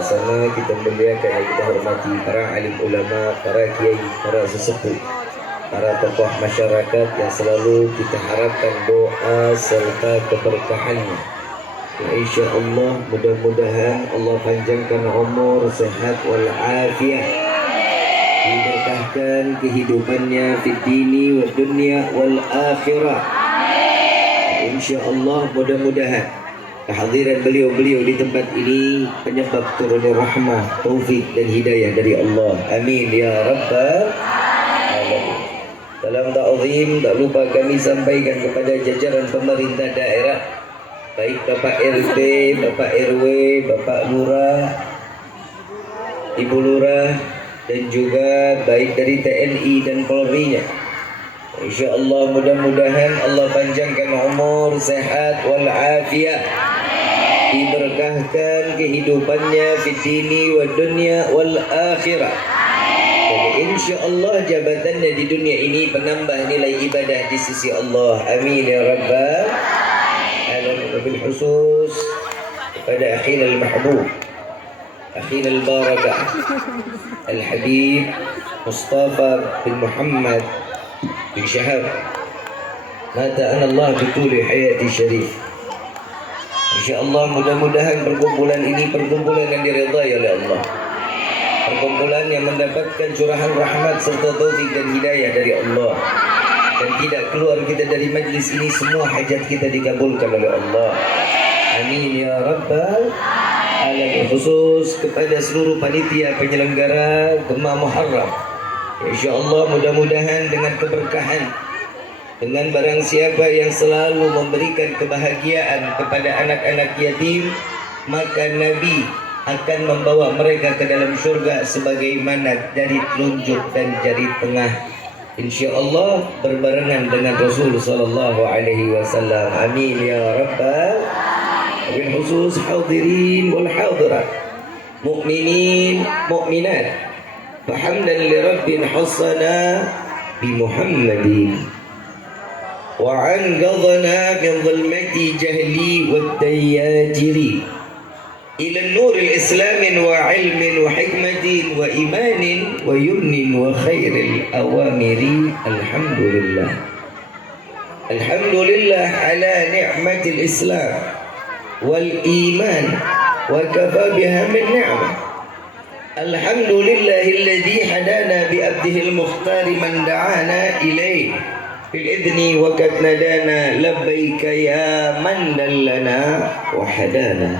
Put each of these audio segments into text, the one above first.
Sama kita muliakan dan kita hormati para alim ulama, para kiai, para sesepuh, para tokoh masyarakat yang selalu kita harapkan doa serta keberkahannya. Ya, insya Allah mudah-mudahan Allah panjangkan umur, sehat walafiat, diberkahkan kehidupannya di dini wa dunia wal akhirah. Insya Allah mudah-mudahan kehadiran beliau-beliau di tempat ini penyebab turunnya rahmah, taufik dan hidayah dari Allah. Amin ya rabbal alamin. Dalam ta'zim tak lupa kami sampaikan kepada jajaran pemerintah daerah, baik Bapak RT, Bapak RW, Bapak Lurah, Ibu Lurah, dan juga baik dari TNI dan Polri-nya. InsyaAllah mudah-mudahan Allah panjangkan umur, sehat walafiat, diberkahkan kehidupannya di dini wa dunia wal akhirah. Dan insyaAllah jabatannya di dunia ini penambah nilai ibadah di sisi Allah. Amin ya rabbal alamin. Wabil khusus kepada akhina al-mahbub, akhina al-barakah, Al-Habib Mustafa bin Muhammad bin Syahab, mata Allah bituli hayati syarif. InsyaAllah mudah-mudahan perkumpulan ini perkumpulan yang diridai oleh Allah, perkumpulan yang mendapatkan curahan rahmat serta taufik dan hidayah dari Allah, dan tidak keluar kita dari majlis ini semua hajat kita dikabulkan oleh Allah. Amin ya rabbal alamin. Khusus kepada seluruh panitia penyelenggara Gemah Muharram, InsyaAllah mudah-mudahan dengan keberkahan, dengan barang siapa yang selalu memberikan kebahagiaan kepada anak-anak yatim, maka Nabi akan membawa mereka ke dalam syurga sebagaimana jari telunjuk dan jari tengah, InsyaAllah berbarengan dengan Rasul sallallahu alaihi wasallam. Amin ya rabbal alamin. Khusus hadirin wal hadirat, mukminin mukminat, فحمدا لرب حصنا بمحمد وعنقذنا من ظلمة جهل والتياجر إلى النور الإسلام وعلم وحكمة وإيمان ويمن وخير الأوامر. الحمد لله، الحمد لله على نعمة الإسلام والإيمان وكفى بها من نعمة. الحمد لله الذي هدانا بعبده المختار من دعانا إليه بالإذن وقد نادانا لبيك يا من دلنا وحدانا.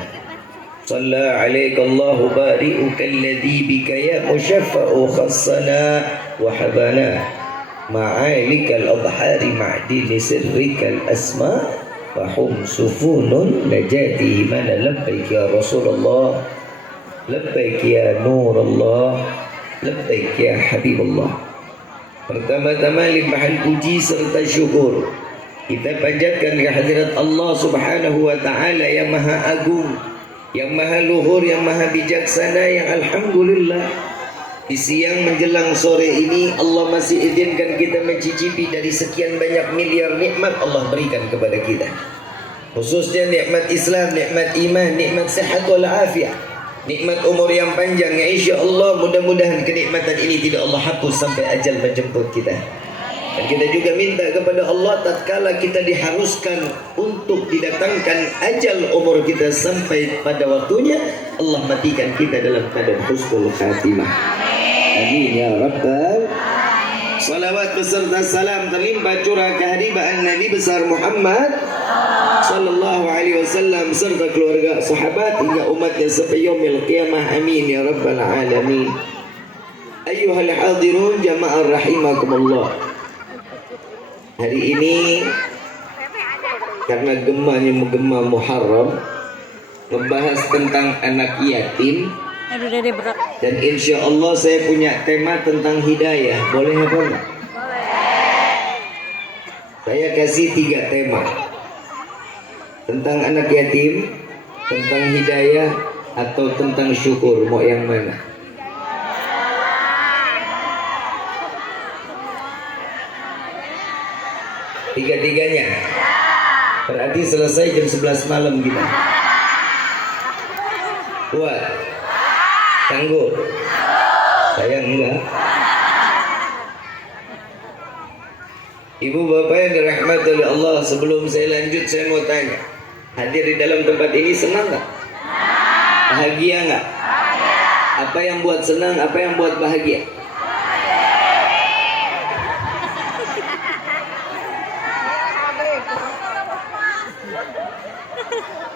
صلى عليك الله بارئك الذي بك يا مشفع خصنا وحبنا معالك الأبحار معدن سرك الأسماء وهم سفون نجاته من لبيك يا رسول الله، labbaik ya nur Allah, labbaik ya habib Allah. Pertama-tama limpahan puji serta syukur kita panjatkan kehadirat Allah subhanahu wa ta'ala yang maha agung, yang maha luhur, yang maha bijaksana, yang alhamdulillah di siang menjelang sore ini Allah masih izinkan kita mencicipi dari sekian banyak miliar nikmat Allah berikan kepada kita, khususnya nikmat Islam, nikmat iman, nikmat sehat wal afiat, nikmat umur yang panjang. Ya insyaAllah mudah-mudahan kenikmatan ini tidak Allah hapus sampai ajal menjemput kita. Dan kita juga minta kepada Allah tatkala kita diharuskan untuk didatangkan ajal umur kita sampai pada waktunya, Allah matikan kita dalam keadaan husnul khatimah. Amin ya rabbal. Salawat beserta salam terlimpah curah kehadiran Nabi besar Muhammad sallallahu alaihi wasallam serta keluarga, sahabat hingga umatnya sampai yaumil qiyamah. Amin ya rabbal alamin. Ayyuhal hadirun jamaah rahimakumullah. Hari ini karena gemahnya Gemah Muharram membahas tentang anak yatim, dan insya Allah saya punya tema tentang hidayah. Boleh apa enggak? Saya kasih 3 tema, tentang anak yatim, tentang hidayah, atau tentang syukur. Mau yang mana? Tiga-tiganya. Berarti selesai jam 11 malam kita. Kuat. Sanggup? Saya enggak. Ibu bapak yang dirahmati oleh Allah, sebelum saya lanjut saya mau tanya, hadir di dalam tempat ini senang nggak? Bahagia nggak? Apa yang buat senang? Apa yang buat bahagia?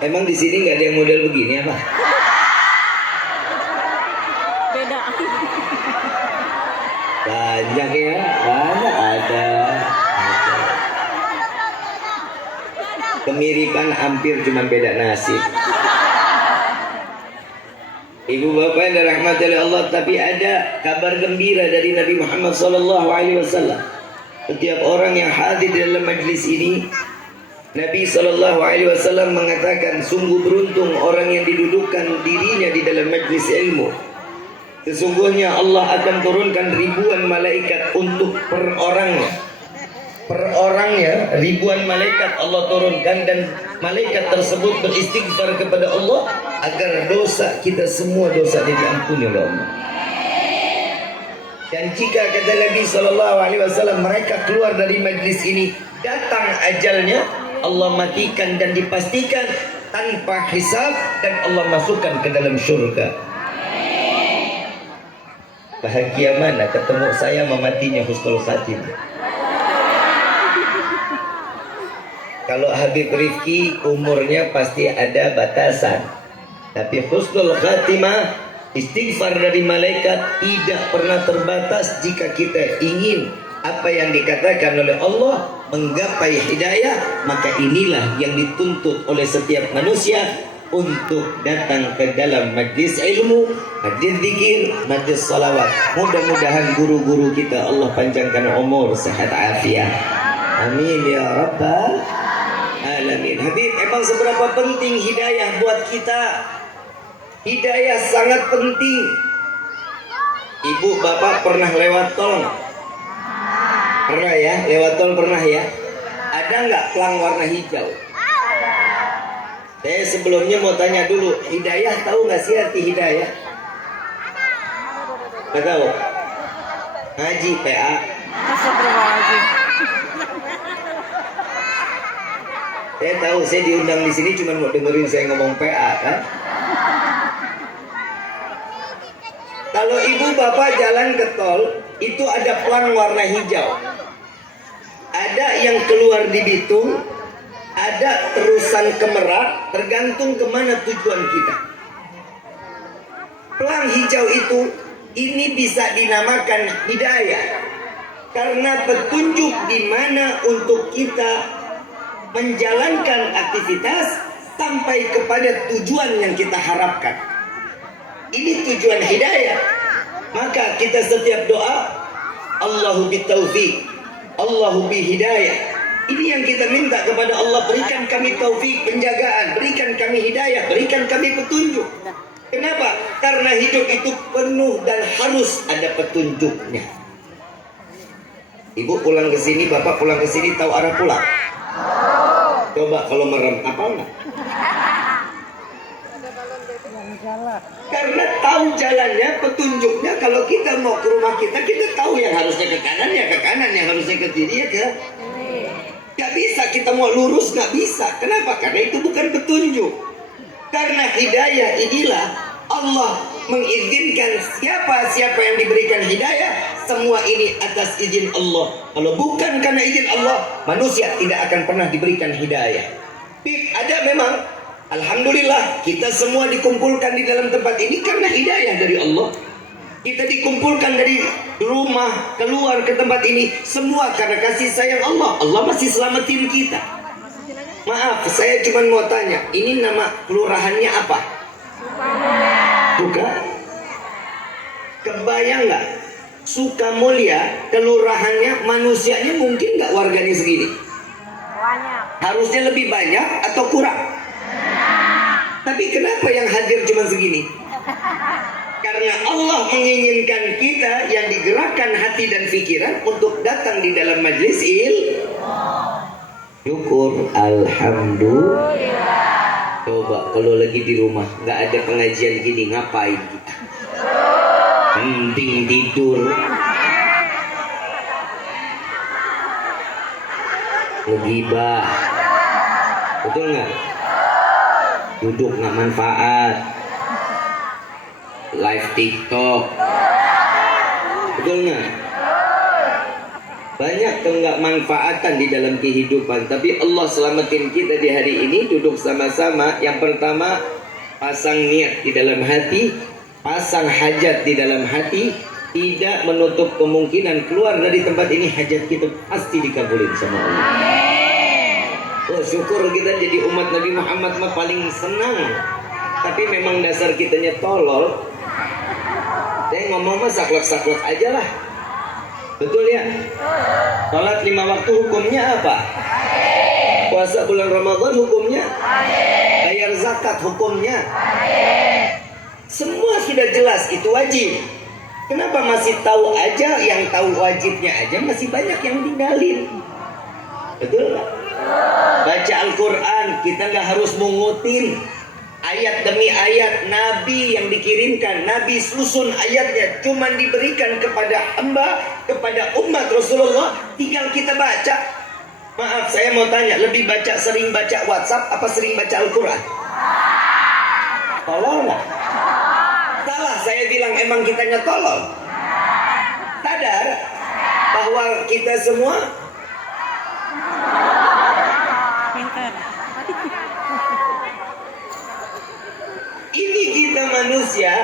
Emang di sini nggak ada yang model begini apa? Beda. Banyak ya, banyak ada. Kemiripan hampir cuma beda nasib. Ibu bapak yang dirahmati oleh Allah, tapi ada kabar gembira dari Nabi Muhammad SAW. Setiap orang yang hadir di dalam majlis ini, Nabi SAW mengatakan, sungguh beruntung orang yang didudukkan dirinya di dalam majlis ilmu. Sesungguhnya Allah akan turunkan ribuan malaikat untuk per orangnya ribuan malaikat Allah turunkan, dan malaikat tersebut beristighfar kepada Allah agar dosa kita semua dosanya diampuni oleh Allah. Dan jika kata Nabi SAW mereka keluar dari majlis ini, datang ajalnya, Allah matikan dan dipastikan tanpa hisab, dan Allah masukkan ke dalam syurga. Bahagia mana ketemu saya mematinya husnul khatimah. Kalau Habib Rifki umurnya pasti ada batasan, tapi husnul khatimah, istighfar dari malaikat tidak pernah terbatas. Jika kita ingin apa yang dikatakan oleh Allah menggapai hidayah, maka inilah yang dituntut oleh setiap manusia untuk datang ke dalam majlis ilmu, majlis zikir, majlis salawat. Mudah-mudahan guru-guru kita Allah panjangkan umur, sehat afiat. Amin ya rabbal alamin. Habib, emang seberapa penting hidayah buat kita? Hidayah sangat penting. Ibu bapak pernah lewat tol? Pernah ya? Lewat tol pernah ya? Ada nggak pelang warna hijau? Saya sebelumnya mau tanya dulu, hidayah tahu nggak sih arti hidayah? Nggak tahu? Ngaji PA. Saya tahu, saya diundang di sini cuma mau dengerin saya ngomong PA kan? Kalau ibu bapak jalan ke tol, itu ada pelang warna hijau. Ada yang keluar di Bitung, ada terusan ke Merak, tergantung kemana tujuan kita. Pelang hijau itu, ini bisa dinamakan hidayah, karena petunjuk di mana untuk kita menjalankan aktivitas sampai kepada tujuan yang kita harapkan. Ini tujuan hidayah. Maka kita setiap doa, Allahu bitaufiq, Allahu bihidayah. Ini yang kita minta kepada Allah, berikan kami taufik, penjagaan, berikan kami hidayah, berikan kami petunjuk. Kenapa? Karena hidup itu penuh dan harus ada petunjuknya. Ibu pulang ke sini, bapak pulang ke sini, tahu arah pulang? Coba kalau merem, apa enggak? Karena tahu jalannya, petunjuknya. Kalau kita mau ke rumah kita tahu yang harusnya ke kanan ya ke kanan, yang harusnya ke kiri ya ke. Gak bisa kita mau lurus, gak bisa. Kenapa? Karena itu bukan petunjuk. Karena hidayah inilah Allah mengizinkan siapa yang diberikan hidayah, semua ini atas izin Allah. Kalau bukan karena izin Allah, manusia tidak akan pernah diberikan hidayah. Ada memang, alhamdulillah kita semua dikumpulkan di dalam tempat ini karena hidayah dari Allah. Kita dikumpulkan dari rumah keluar ke tempat ini semua karena kasih sayang Allah. Allah masih selamatin kita. Maaf, saya cuma mau tanya, ini nama kelurahannya apa? Bukan? Kebayang nggak? Sukamulya, kelurahannya, manusianya mungkin nggak warganya segini? Banyak. Harusnya lebih banyak atau kurang? Tapi kenapa yang hadir cuma segini? Karena Allah menginginkan kita yang digerakkan hati dan pikiran untuk datang di dalam majlis syukur, alhamdulillah. Coba kalau lagi di rumah nggak ada pengajian gini, ngapain kita? mending tidur. Ngegibah, betul nggak? Duduk nggak manfaat, live TikTok, betul nggak? Banyak nggak manfaatan di dalam kehidupan, tapi Allah selamatin kita di hari ini. Duduk sama-sama. Yang pertama, pasang niat di dalam hati, pasang hajat di dalam hati. Tidak menutup kemungkinan keluar dari tempat ini hajat kita pasti dikabulin sama Allah. Oh, syukur kita jadi umat Nabi Muhammad mah paling senang. Tapi memang dasar kitanya tolol. Saya ngomong mah saklek-saklek aja lah. Betul ya? Salat 5 waktu hukumnya apa? Puasa bulan Ramadan hukumnya? Bayar zakat hukumnya? Semua sudah jelas, itu wajib. Kenapa masih tahu aja, yang tahu wajibnya aja masih banyak yang tinggalin? Betul nggak? Baca Al-Quran, kita nggak harus mengutin ayat demi ayat. Nabi yang dikirimkan, Nabi susun ayatnya, cuman diberikan kepada hamba, kepada umat Rasulullah, tinggal kita baca. Maaf, saya mau tanya, lebih sering baca WhatsApp apa sering baca Al-Quran? Tolong nggak? Salah saya bilang, emang kitanya tolong. Sadar bahwa kita semua Pintar. ini, kita manusia.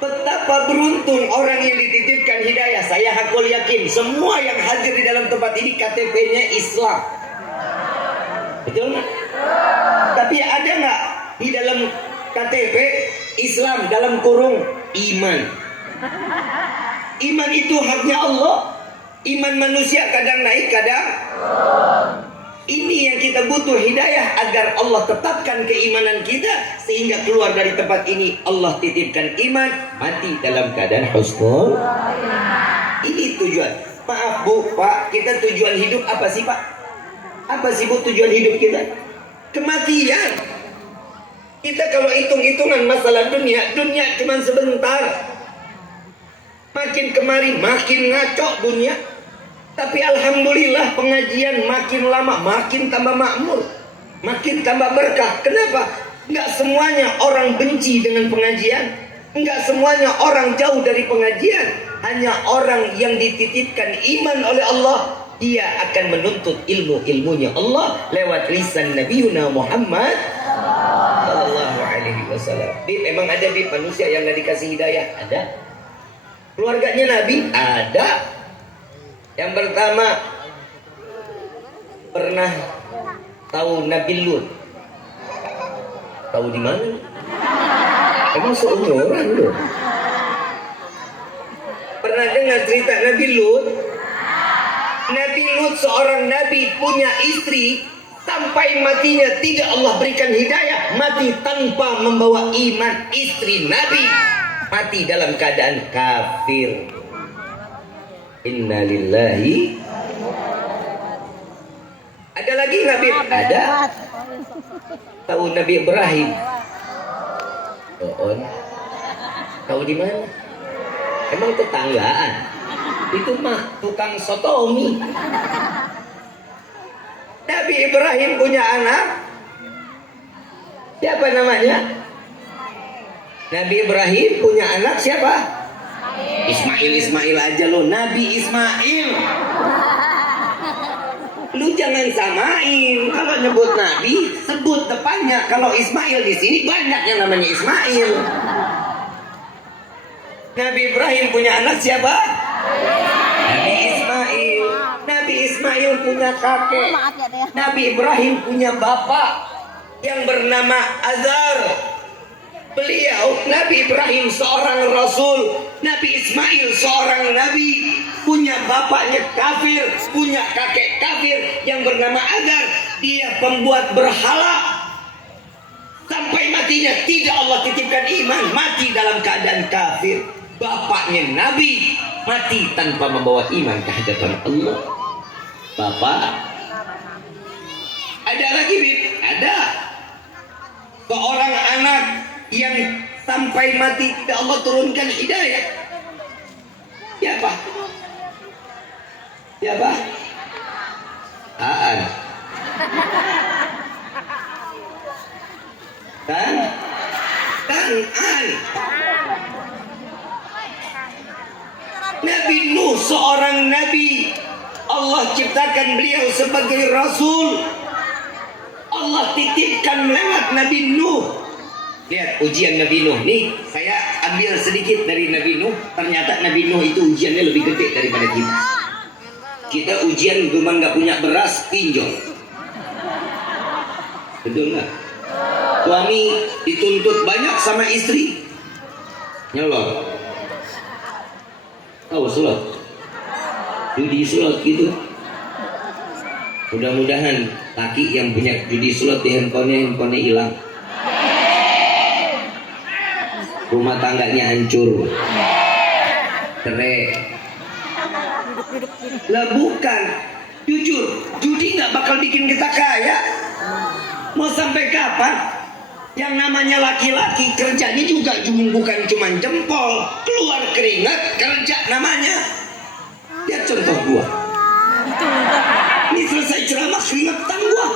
Betapa beruntung orang yang dititipkan hidayah. Saya hakul yakin semua yang hadir di dalam tempat ini KTP-nya Islam. Betul nggak? Tapi ada nggak di dalam KTP Islam dalam kurung iman? Iman itu haknya Allah. Iman manusia kadang naik, kadang. Ini yang kita butuh, hidayah agar Allah tetapkan keimanan kita sehingga keluar dari tempat ini Allah titipkan iman, mati dalam keadaan husnul. Ini tujuan. Maaf Bu, Pak, kita tujuan hidup apa sih Pak? Apa sih Bu tujuan hidup kita? Kematian. Kita kalau hitung-hitungan masalah dunia cuma sebentar. Makin kemari makin ngaco dunia. Tapi alhamdulillah pengajian makin lama makin tambah makmur, makin tambah berkah. Kenapa? Enggak semuanya orang benci dengan pengajian, enggak semuanya orang jauh dari pengajian. Hanya orang yang dititipkan iman oleh Allah, dia akan menuntut ilmu-ilmunya Allah lewat lisan Nabiuna Muhammad sallallahu alaihi wasallam. Emang ada manusia yang enggak dikasih hidayah? Ada. Keluarganya Nabi ada. Yang pertama, pernah tahu Nabi Lut? Tahu di mana? Emang seumuran loh. Pernah dengar cerita Nabi Lut? Nabi Lut seorang nabi, punya istri, sampai matinya tidak Allah berikan hidayah, mati tanpa membawa iman. Istri Nabi mati dalam keadaan kafir. Inna lillahi. Ada lagi Nabi? Ada. Tahu Nabi Ibrahim? Oh, tahu di mana? Emang tetanggaan? Itu mah tukang sotomi. Nabi Ibrahim punya anak. Siapa namanya? Nabi Ibrahim punya anak siapa? Ismail aja lo, Nabi Ismail. Lu jangan samain. Kalau nyebut Nabi, sebut depannya. Kalau Ismail di sini banyak yang namanya Ismail. Nabi Ibrahim punya anak siapa? Nabi Ismail. Nabi Ismail punya kakek. Nabi Ibrahim punya bapak yang bernama Azar. Beliau, Nabi Ibrahim seorang rasul, Nabi Ismail seorang nabi, punya bapaknya kafir, punya kakek kafir yang bernama Azar. Dia pembuat berhala. Sampai matinya tidak Allah titipkan iman, mati dalam keadaan kafir. Bapaknya nabi, mati tanpa membawa iman ke hadapan Allah. Bapak. Ada lagi, Bib? Ada. Seorang anak yang sampai mati tidak Allah turunkan hidayah. Siapa? Siapa? Aan. An. Nabi Nuh seorang nabi. Allah ciptakan beliau sebagai rasul. Allah titipkan lewat Nabi Nuh. Lihat ujian Nabi Nuh. Nih saya ambil sedikit dari Nabi Nuh. Ternyata Nabi Nuh itu ujiannya lebih gede daripada kita. Kita ujian cuma nggak punya beras, pinjol. Betul nggak? Suami dituntut banyak sama istri, nyolong. Tahu sulat? Judi sulat gitu. Mudah-mudahan laki yang punya judi sulat di handphonenya hilang. Rumah tangganya hancur. Cerai. Lah bukan. Jujur, judi nggak bakal bikin kita kaya. Mau sampai kapan? Yang namanya laki-laki kerjanya juga bukan cuma jempol, keluar keringat kerja namanya. Lihat contoh gua. Ini selesai ceramah keringetan gua.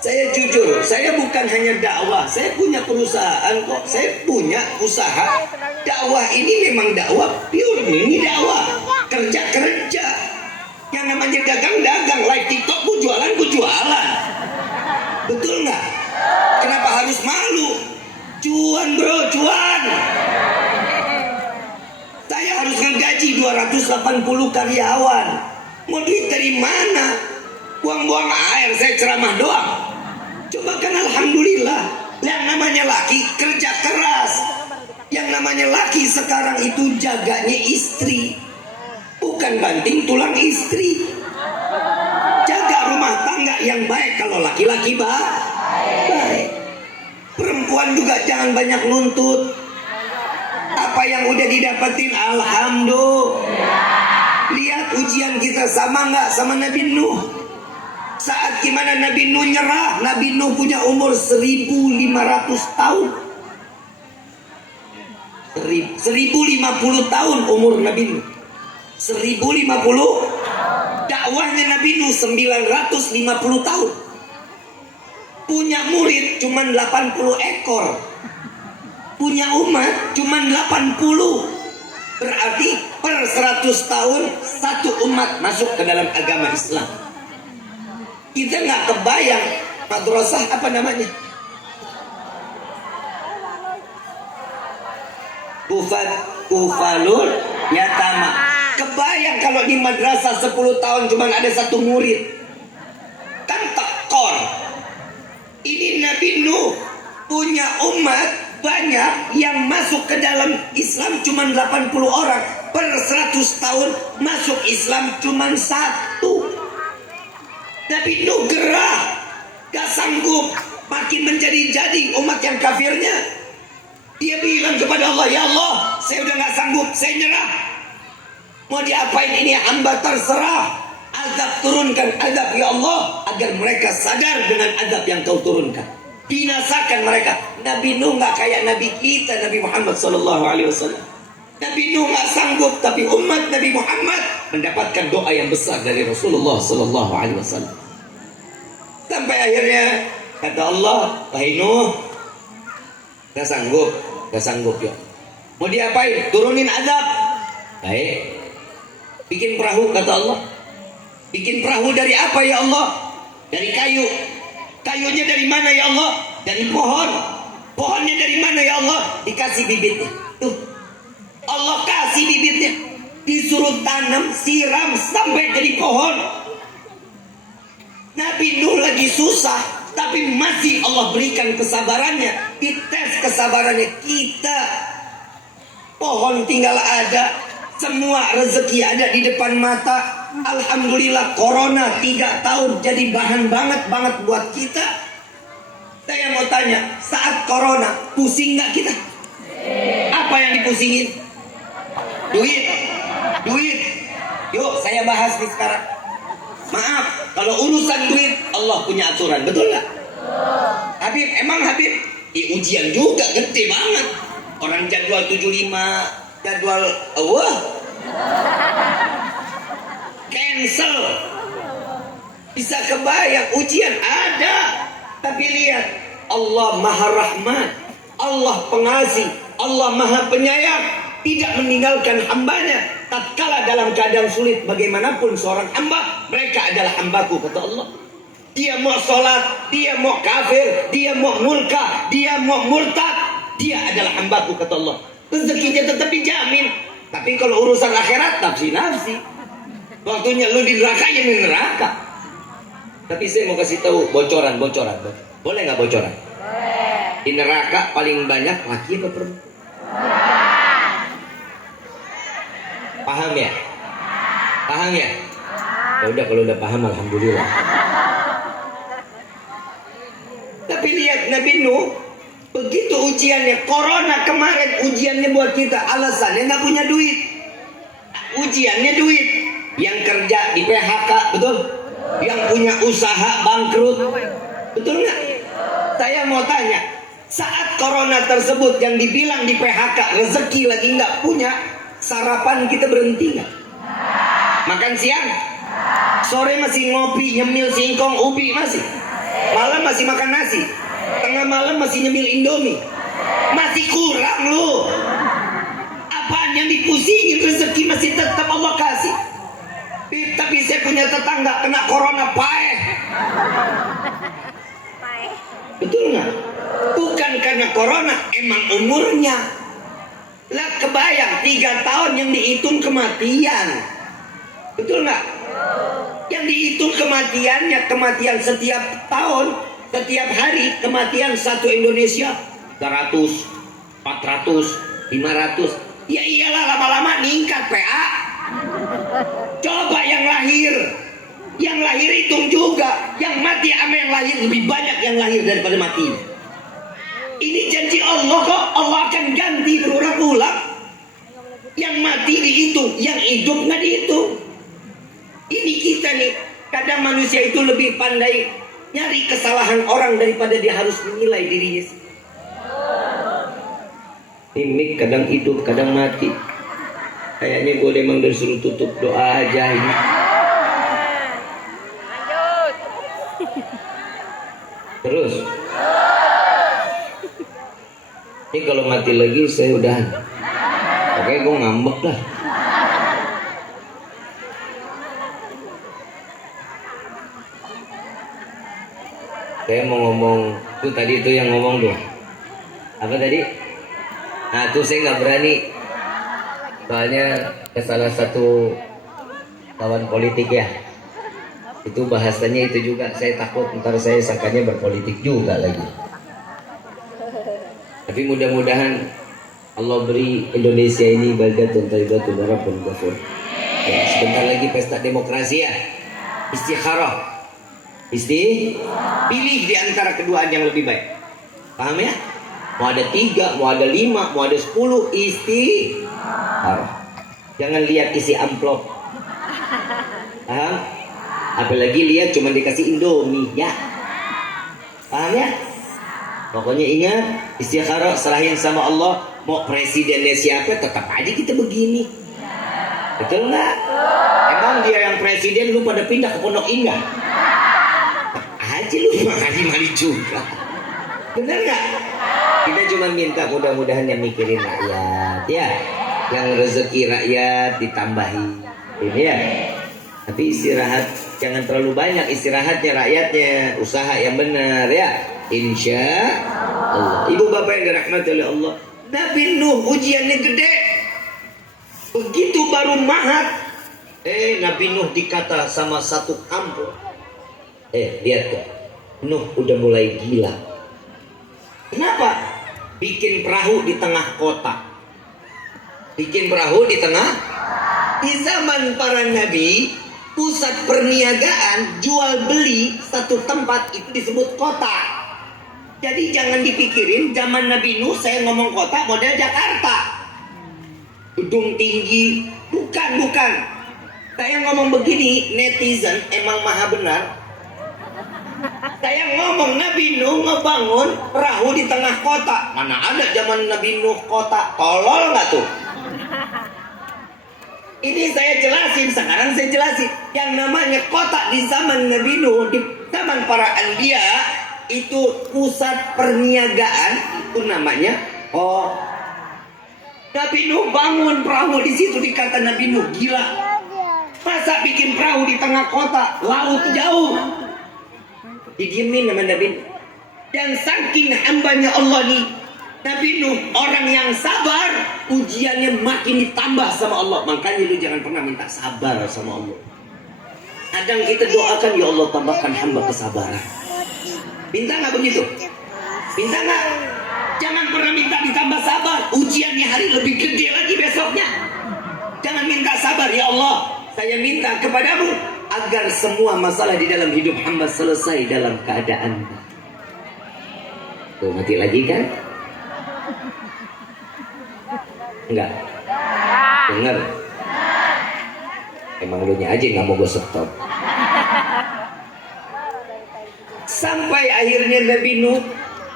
Saya jujur, saya bukan hanya dakwah, saya punya perusahaan kok, saya punya usaha. Dakwah ini memang dakwah pure, ini dakwah kerja. Yang namanya dagang, like TikTok ku jualan. Betul nggak? Kenapa harus malu? Cuan bro, cuan. Saya harus ngegaji 280 karyawan. Mau duit dari mana? Buang-buang air, saya ceramah doang. Coba kan alhamdulillah. Yang namanya laki kerja keras. Yang namanya laki sekarang itu jaganya istri. Bukan banting tulang istri. Jaga rumah tangga yang baik. Kalau laki-laki baik. Perempuan juga jangan banyak nuntut. Apa yang udah didapetin alhamdulillah. Lihat ujian kita sama nggak sama Nabi Nuh. Saat gimana Nabi Nuh nyerah. Nabi Nuh punya umur 1500 tahun. 1050 tahun umur Nabi Nuh. 1050. Dakwahnya Nabi Nuh 950 tahun. Punya murid cuma 80 ekor. Punya umat cuma 80. Berarti per 100 tahun satu umat masuk ke dalam agama Islam. Kita nggak kebayang madrasah apa namanya? Kufalul Yatama. Kebayang kalau di madrasah 10 tahun cuma ada satu murid. Kan tekor. Ini Nabi Nuh punya umat banyak yang masuk ke dalam Islam cuma 80 orang. Per 100 tahun masuk Islam cuma satu. Nabi Nuh gerah, gak sanggup, makin menjadi-jadi umat yang kafirnya. Dia bilang kepada Allah, ya Allah, saya udah gak sanggup, saya nyerah. Mau diapain ini hamba terserah. Azab turunkan azab ya Allah, agar mereka sadar dengan azab yang kau turunkan. Binasakan mereka. Nabi Nuh gak kayak Nabi kita, Nabi Muhammad SAW. Nabi Nuh gak sanggup, tapi umat Nabi Muhammad mendapatkan doa yang besar dari Rasulullah SAW. Sampai akhirnya kata Allah, wahai Nuh, gak sanggup ya. Mau diapain? Turunin azab. Baik. Bikin perahu, kata Allah. Bikin perahu dari apa ya Allah? Dari kayu. Kayunya dari mana ya Allah? Dari pohon. Pohonnya dari mana ya Allah? Dikasih bibitnya. Tuh. Allah kasih bibitnya. Disuruh tanam, siram sampai jadi pohon. Nabi Nuh lagi susah, tapi masih Allah berikan kesabarannya. Dites kesabarannya kita. Pohon tinggal ada. Semua rezeki ada di depan mata. Alhamdulillah corona 3 tahun jadi bahan banget buat kita. Saya mau tanya, saat corona pusing nggak kita? Apa yang dipusingin? Duit. Yuk saya bahas nih sekarang. Maaf, kalau urusan duit Allah punya aturan, betul nggak? Habib, emang Habib Ujian juga gede banget. Orang jadwal 75, jadwal cancel. Bisa kebayang ujian ada. Tapi lihat, Allah Maha Rahmat, Allah Pengasih, Allah Maha Penyayang, tidak meninggalkan hambanya tatkala dalam keadaan sulit. Bagaimanapun seorang hamba, mereka adalah hambaku, kata Allah. Dia mau sholat, dia mau kafir, dia mau mulka, dia mau murtad, dia adalah hambaku, kata Allah. Rezekinya tetap dijamin. Tapi kalau urusan akhirat, nafsi-nafsi. Waktunya lu di neraka, ya di neraka. Tapi saya mau kasih tahu bocoran. Boleh nggak bocoran? Di neraka paling banyak laki apa perempuan? Paham ya? Paham ya? Ya udah, kalau udah paham alhamdulillah. Tapi lihat Nabi Nuh, begitu ujiannya, corona kemarin ujiannya buat kita, alasannya nggak punya duit. Ujiannya duit. Yang kerja di PHK, betul? Yang punya usaha bangkrut, betul nggak? Saya mau tanya, saat corona tersebut yang dibilang di PHK, rezeki lagi nggak punya, sarapan kita berhenti nggak? Makan siang, sore masih ngopi, nyemil singkong, ubi masih, malam masih makan nasi, tengah malam masih nyemil indomie, masih kurang lu. Apaan yang dipusingin? Rezeki masih tetap Allah kasih. Tapi saya punya tetangga kena corona paeh. Betul nggak? Bukan karena corona, emang umurnya. Lah kebayang 3 tahun yang dihitung kematian. Betul nggak? Yang dihitung kematiannya, kematian setiap tahun, setiap hari, kematian satu Indonesia 300, 400, 500. Ya iyalah, lama-lama ningkat PA. Coba yang lahir hitung juga, yang mati sama yang lahir lebih banyak yang lahir daripada mati. Ini janji Allah kok, Allah akan ganti berulang-ulang. Yang mati dihitung, yang hidup nggak dihitung. Ini kita nih, kadang manusia itu lebih pandai nyari kesalahan orang daripada dia harus menilai dirinya sendiri. Ini kadang hidup, kadang mati. Kayaknya gue memang disuruh tutup doa aja ini. Lanjut. Terus. Ini kalau mati lagi saya udah. Oke, gue ngambek lah. Saya mau ngomong, tuh tadi itu yang ngomong tuh. Apa tadi? Nah tuh saya nggak berani. Soalnya ke salah satu kawan politik ya, itu bahasanya itu juga, saya takut ntar saya sangkanya berpolitik juga lagi. Tapi mudah-mudahan Allah beri Indonesia ini baldatun thayyibatun wa rabbun ghafur. Ya, sebentar lagi pesta demokrasi ya, istikharah, pilih di antara keduaan yang lebih baik. Paham ya? Mau ada 3, mau ada 5, mau ada 10, jangan lihat isi amplop. Paham? Apalagi lihat cuma dikasih Indomie ya. Paham ya? Pokoknya ingat, istikharah, serahin sama Allah. Mau presidennya siapa, tetap aja kita begini. Betul nggak? Emang dia yang presiden, lu pada pindah ke Pondok Indah? Aja lu mali-mali juga. Bener nggak? Kita cuma minta mudah-mudahan yang mikirin rakyat ya, yang rezeki rakyat ditambahi ini ya. Tapi istirahat jangan terlalu banyak, istirahatnya rakyatnya, usaha yang benar ya, insya Allah. Ibu bapak yang dirahmati oleh Allah, Nabi Nuh ujiannya gede. Begitu baru mahat, Nabi Nuh dikata sama satu kampung, lihat tuh, Nuh udah mulai gila. Kenapa? Bikin perahu di tengah kota. Bikin perahu di tengah. Di zaman para nabi, pusat perniagaan, jual beli satu tempat itu disebut kota. Jadi jangan dipikirin zaman Nabi Nuh saya ngomong kota model Jakarta, gedung tinggi. Bukan. Saya ngomong begini, netizen emang maha benar. Saya ngomong Nabi Nuh ngebangun perahu di tengah kota. Mana ada zaman Nabi Nuh kota? Tolol nggak tuh? Ini saya jelasin, sekarang saya jelasin. Yang namanya kota di zaman Nabi Nuh, di zaman para anbiya, itu pusat perniagaan, itu namanya Nabi Nuh bangun perahu di situ. Dikata Nabi Nuh gila. Masa bikin perahu di tengah kota, laut jauh. Didiemin sama Nabi Nuh. Dan saking hambanya Allah nih, Nabi Nuh orang yang sabar, ujiannya makin ditambah sama Allah. Makanya lu jangan pernah minta sabar sama Allah. Kadang kita doakan, ya Allah tambahkan hamba kesabaran. Minta nggak begitu? Minta nggak? Jangan pernah minta ditambah sabar. Ujiannya hari lebih gede lagi besoknya. Jangan minta sabar, ya Allah. Saya minta kepadamu agar semua masalah di dalam hidup hamba selesai dalam keadaan. Tuh mati lagi kan? Enggak. Dengar. Emang lu nya aja nggak mau gue stop. Sampai akhirnya Nabi Nuh,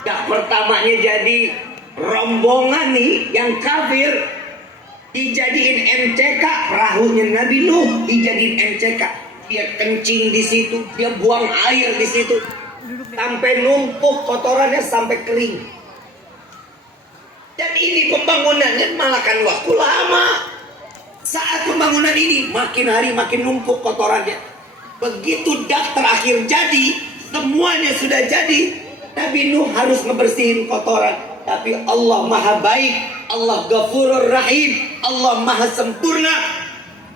dak pertamanya jadi rombongan nih yang kafir, dijadiin MCK perahunya Nabi Nuh, dijadiin MCK. Dia kencing di situ, dia buang air di situ, sampai numpuk kotorannya sampai kering. Dan ini pembangunannya makan waktu lama. Saat pembangunan ini makin hari makin numpuk kotorannya. Begitu dak terakhir jadi, semuanya sudah jadi, Nabi Nuh harus ngebersihin kotoran. Tapi Allah maha baik, Allah Ghafurur Rahim, Allah maha sempurna.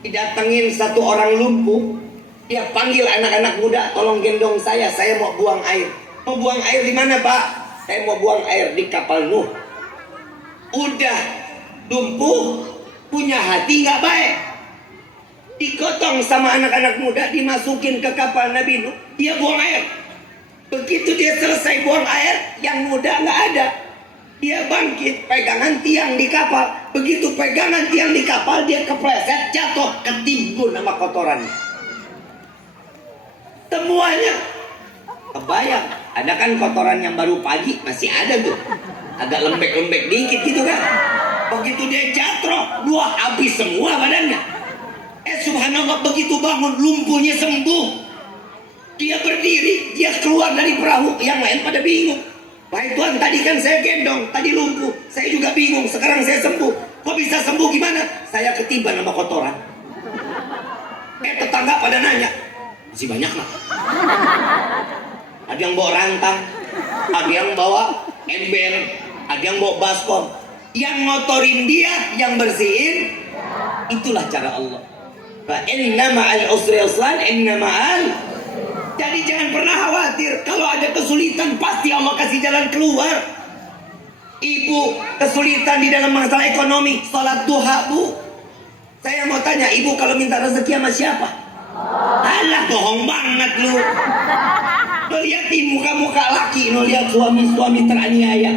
Didatengin satu orang lumpuh, dia panggil anak-anak muda, tolong gendong saya mau buang air. Mau buang air di mana Pak? Saya mau buang air di kapal Nuh. Udah lumpuh, punya hati nggak baik, digotong sama anak-anak muda, dimasukin ke kapal Nabi Nuh, dia buang air. Begitu dia selesai buang air, yang muda nggak ada. Dia bangkit, pegangan tiang di kapal. Begitu pegangan tiang di kapal, dia kepleset, jatuh, ketimbun sama kotorannya. Semuanya kebayang. Ada kan kotoran yang baru pagi masih ada tuh, agak lembek-lembek dikit gitu kan. Begitu dia jatuh, dua habis semua badannya. Subhanallah, begitu bangun lumpuhnya sembuh. Dia berdiri, dia keluar dari perahu. Yang lain pada bingung. Baik Tuhan, tadi kan saya gendong, tadi lumpuh, saya juga bingung, sekarang saya sembuh. Kok bisa sembuh gimana? Saya ketiban sama kotoran. Tetangga pada nanya, masih banyak nggak? Ada yang bawa rantang, ada yang bawa ember, ada yang bawa baskom. Yang ngotorin dia, yang bersihin, itulah cara Allah. Fa inna ma'al usri yusran, inna ma'al. Jadi jangan pernah khawatir. Kalau ada kesulitan, pasti Allah kasih jalan keluar. Ibu kesulitan di dalam masalah ekonomi, salat duha Bu. Saya mau tanya, ibu kalau minta rezeki sama siapa? Alah, bohong banget lu. Lu liatin muka-muka laki, lu lihat suami-suami teraniaya.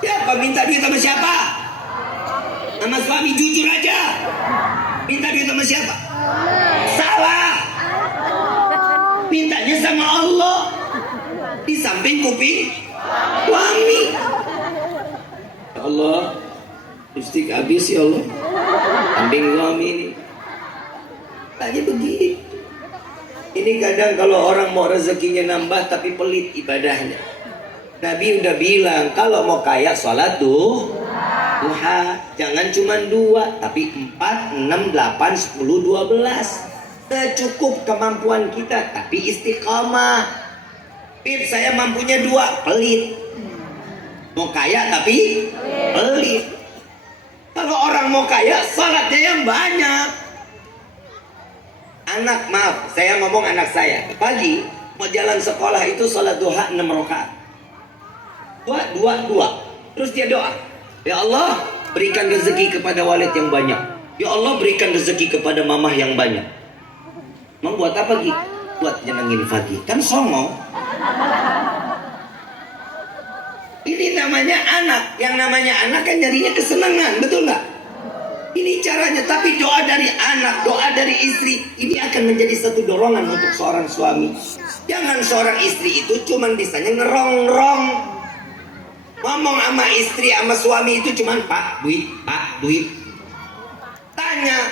Siapa minta duit sama siapa? Sama suami, jujur aja. Minta duit sama siapa? Salah. Mintanya sama Allah. Di samping kuping suami. Ya Allah, lipstik habis ya Allah. Samping suami ini. Tanya begitu. Ini kadang kalau orang mau rezekinya nambah tapi pelit ibadahnya. Nabi udah bilang kalau mau kaya sholat duha, jangan cuma 2 tapi 4, 6, 8, 10, 12. Secukup kemampuan kita tapi istiqamah. Pip, saya mampunya 2, pelit. Mau kaya tapi pelit. Kalau orang mau kaya, sholatnya yang banyak. Anak, maaf, saya ngomong anak saya. Pagi mau jalan sekolah itu sholat duha 6 rakaat. 2. Terus dia doa, ya Allah berikan rezeki kepada Walid yang banyak. Ya Allah berikan rezeki kepada mamah yang banyak. Membuat apa Gi? Buat nyenengin Fagi. Kan songong. Ini namanya anak. Yang namanya anak kan nyarinya kesenangan, betul nggak? Ini caranya, tapi doa dari anak, doa dari istri, ini akan menjadi satu dorongan untuk seorang suami. Jangan seorang istri itu cuman bisanya ngerongrong. Ngomong sama istri, sama suami itu cuman pak duit. Tanya,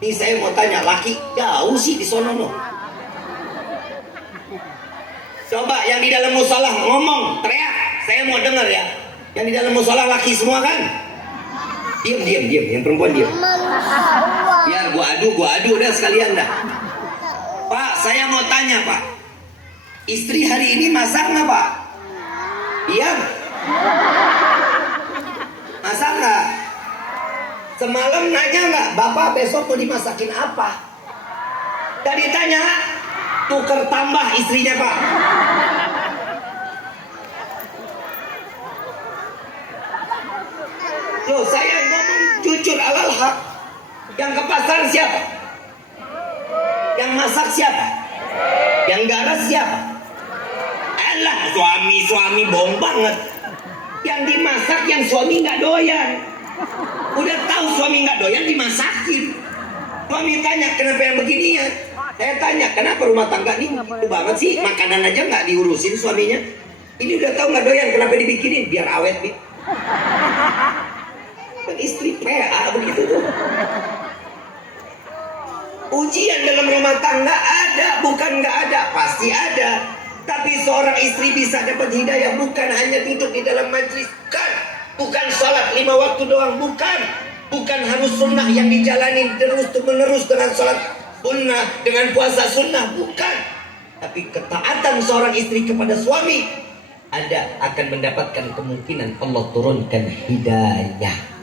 nih saya mau tanya, laki jauh sih di sono no. Coba yang di dalam musola ngomong, teriak, saya mau dengar ya. Yang di dalam musola laki semua kan? Diam, yang perempuan diam. Biar gua adu udah sekalian dah. Pak, saya mau tanya Pak, istri hari ini masak nggak Pak? Iya. Masak nggak? Semalam nanya nggak, Bapak besok mau dimasakin apa? Tadi tanya, tuker tambah istrinya Pak. Loh, saya ngomong jujur alal hak. Yang ke pasar siapa? Yang masak siapa? Yang garas siapa? Alah, suami bohong banget. Yang dimasak yang suami nggak doyan. Udah tahu suami nggak doyan dimasakin. Suami tanya kenapa yang begini ya? Saya tanya kenapa rumah tangga ini gitu banget sih, makanan aja nggak diurusin suaminya. Ini udah tahu nggak doyan kenapa dibikinin biar awet nih. Kan istri PA begitu tuh. Ujian dalam rumah tangga ada, bukan nggak ada, pasti ada. Tapi seorang istri bisa dapat hidayah bukan hanya duduk di dalam majlis, bukan sholat 5 waktu doang, bukan harus sunnah yang dijalani terus menerus dengan sholat sunnah, dengan puasa sunnah, bukan. Tapi ketaatan seorang istri kepada suami ada akan mendapatkan kemungkinan Allah turunkan hidayah.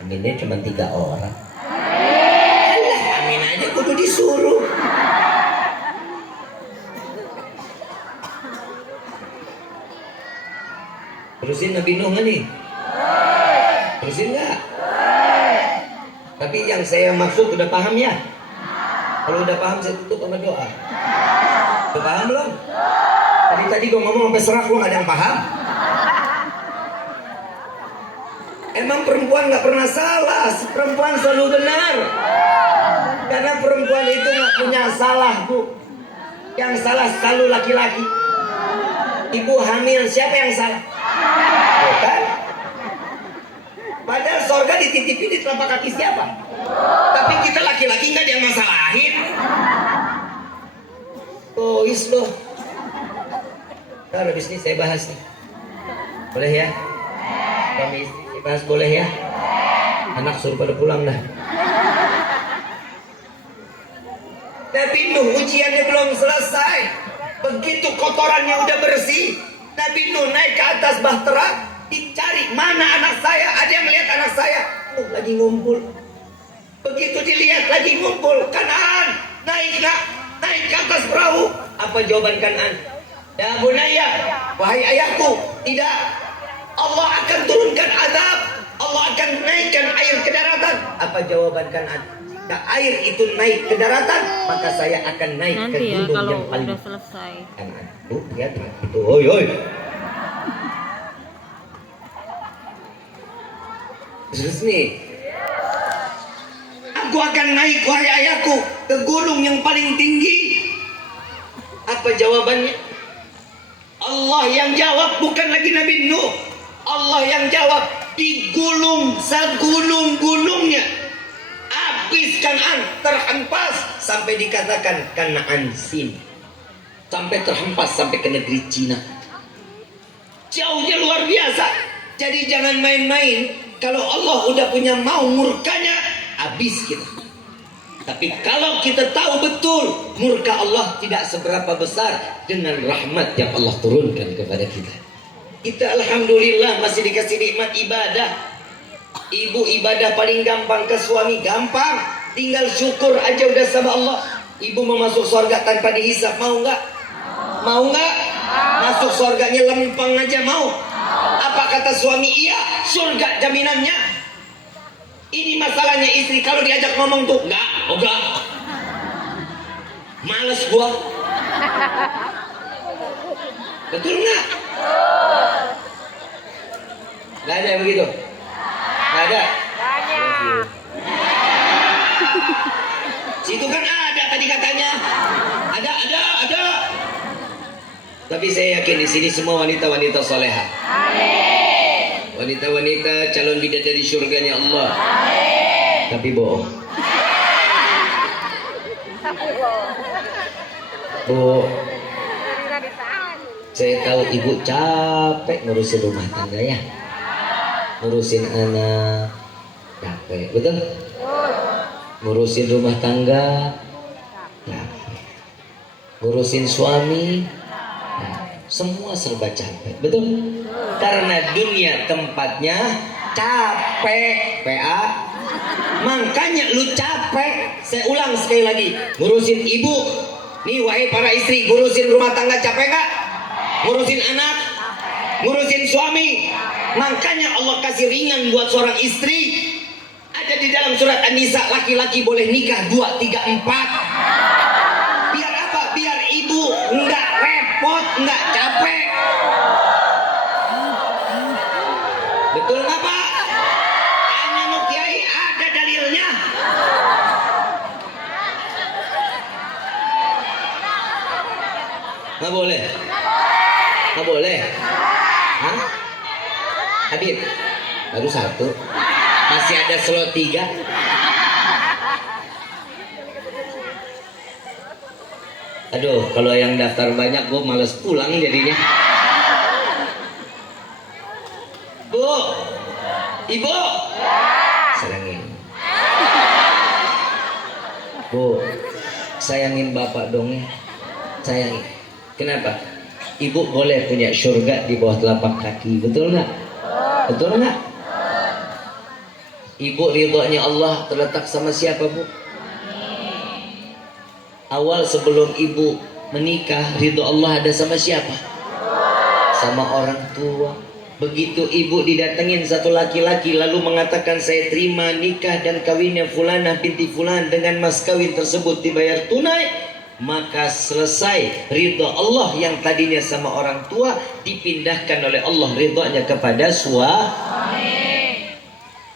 Aminnya cuma 3 orang. Alah, amin aja kudu disuruh. Terusin Nabi Nuh nggak nih? Terusin nggak? Tapi yang saya maksud udah paham ya? Kalau udah paham saya tutup sama doa. Udah paham belum? Tadi gue ngomong sampai serak, gue nggak ada yang paham. Emang perempuan nggak pernah salah, perempuan selalu benar. Karena perempuan itu nggak punya salah bu. Yang salah selalu laki-laki. Ibu hamil siapa yang salah? Bukan. Padahal sorga dititipin di telapak kaki siapa? Tapi kita laki-laki nggak ada yang masalahin. Oh loh. Ntar habis ini saya bahas nih. Boleh ya? Kami istri bahas boleh ya? Anak suruh pada pulang dah. Nabi Nuh ujiannya belum selesai. Begitu kotorannya udah bersih, Nabi Nuh naik ke atas bahtera, dicari mana anak saya. Ada yang lihat anak saya? Lagi ngumpul. Begitu dilihat lagi ngumpul, Kanaan naik ke atas perahu. Apa jawaban Kanaan? Ya bunaya, wahai ayahku, tidak. Allah akan turunkan azab. Allah akan naikkan air ke daratan. Apa jawaban Kanaan? Jika air itu naik ke daratan, maka saya akan naik nanti ke gunung kalau yang paling udah selesai. Kanaan. Tuh, lihat itu. Oi. Terus nih. Aku akan naik wahai ayahku ke gunung yang paling tinggi. Apa jawabannya? Allah yang jawab, bukan lagi Nabi Nuh. Allah yang jawab, digulung segunung-gunungnya. Habis Kanaan, terhempas sampai dikatakan Kanaan sin. Sampai terhempas sampai ke negeri Cina. Jauhnya luar biasa. Jadi jangan main-main. Kalau Allah udah punya mau murkanya, habis kita. Tapi kalau kita tahu betul murka Allah tidak seberapa besar dengan rahmat yang Allah turunkan kepada kita. Kita alhamdulillah masih dikasih nikmat ibadah. Ibu ibadah paling gampang ke suami, gampang. Tinggal syukur aja udah sama Allah. Ibu mau masuk surga tanpa dihisap, mau nggak? Mau nggak? Masuk surganya lempeng aja mau? Apa kata suami? Iya, surga jaminannya. Ini masalahnya istri, kalau diajak ngomong tuh enggak. Males gua. Betul enggak? Enggak ada yang begitu. Enggak ada. Banyak. Situ kan ada tadi katanya. Ada. Tapi saya yakin di sini semua wanita-wanita soleha. Amin. Wanita-wanita calon bidadari surganya Allah. Amin. Tapi bohong. Bu, saya tahu ibu capek ngurusin rumah tangga ya, ngurusin anak capek, betul? Ngurusin rumah tangga capek, ngurusin suami semua serba capek, betul? Karena dunia tempatnya capek, PA. Makanya lu capek. Saya ulang sekali lagi, ngurusin ibu. Nih wahai para istri, ngurusin rumah tangga capek gak? Ngurusin anak, ngurusin suami. Makanya Allah kasih ringan buat seorang istri. Ada di dalam surat An-Nisa, laki-laki boleh nikah 2, 3, 4. Biar apa? Biar ibu nggak repot, nggak capek. Betul nggak Pak? Tanya no Kiai, ada dalilnya. Nggak boleh. Nggak boleh. Hah? Habib, baru 1. Masih ada slot 3. Aduh, kalau yang daftar banyak gue males pulang jadinya. Bu, ibu, sayangin. Bu, sayangin bapak dong ya. Sayangin. Kenapa? Ibu boleh punya surga di bawah telapak kaki, betul nggak? Betul nggak? Ibu ridhonya Allah terletak sama siapa bu? Awal sebelum ibu menikah, ridho Allah ada sama siapa? Sama orang tua. Begitu ibu didatengin satu laki-laki lalu mengatakan saya terima nikah dan kawinnya fulanah binti fulan dengan mas kawin tersebut dibayar tunai, maka selesai ridho Allah yang tadinya sama orang tua dipindahkan oleh Allah ridhonya kepada suami.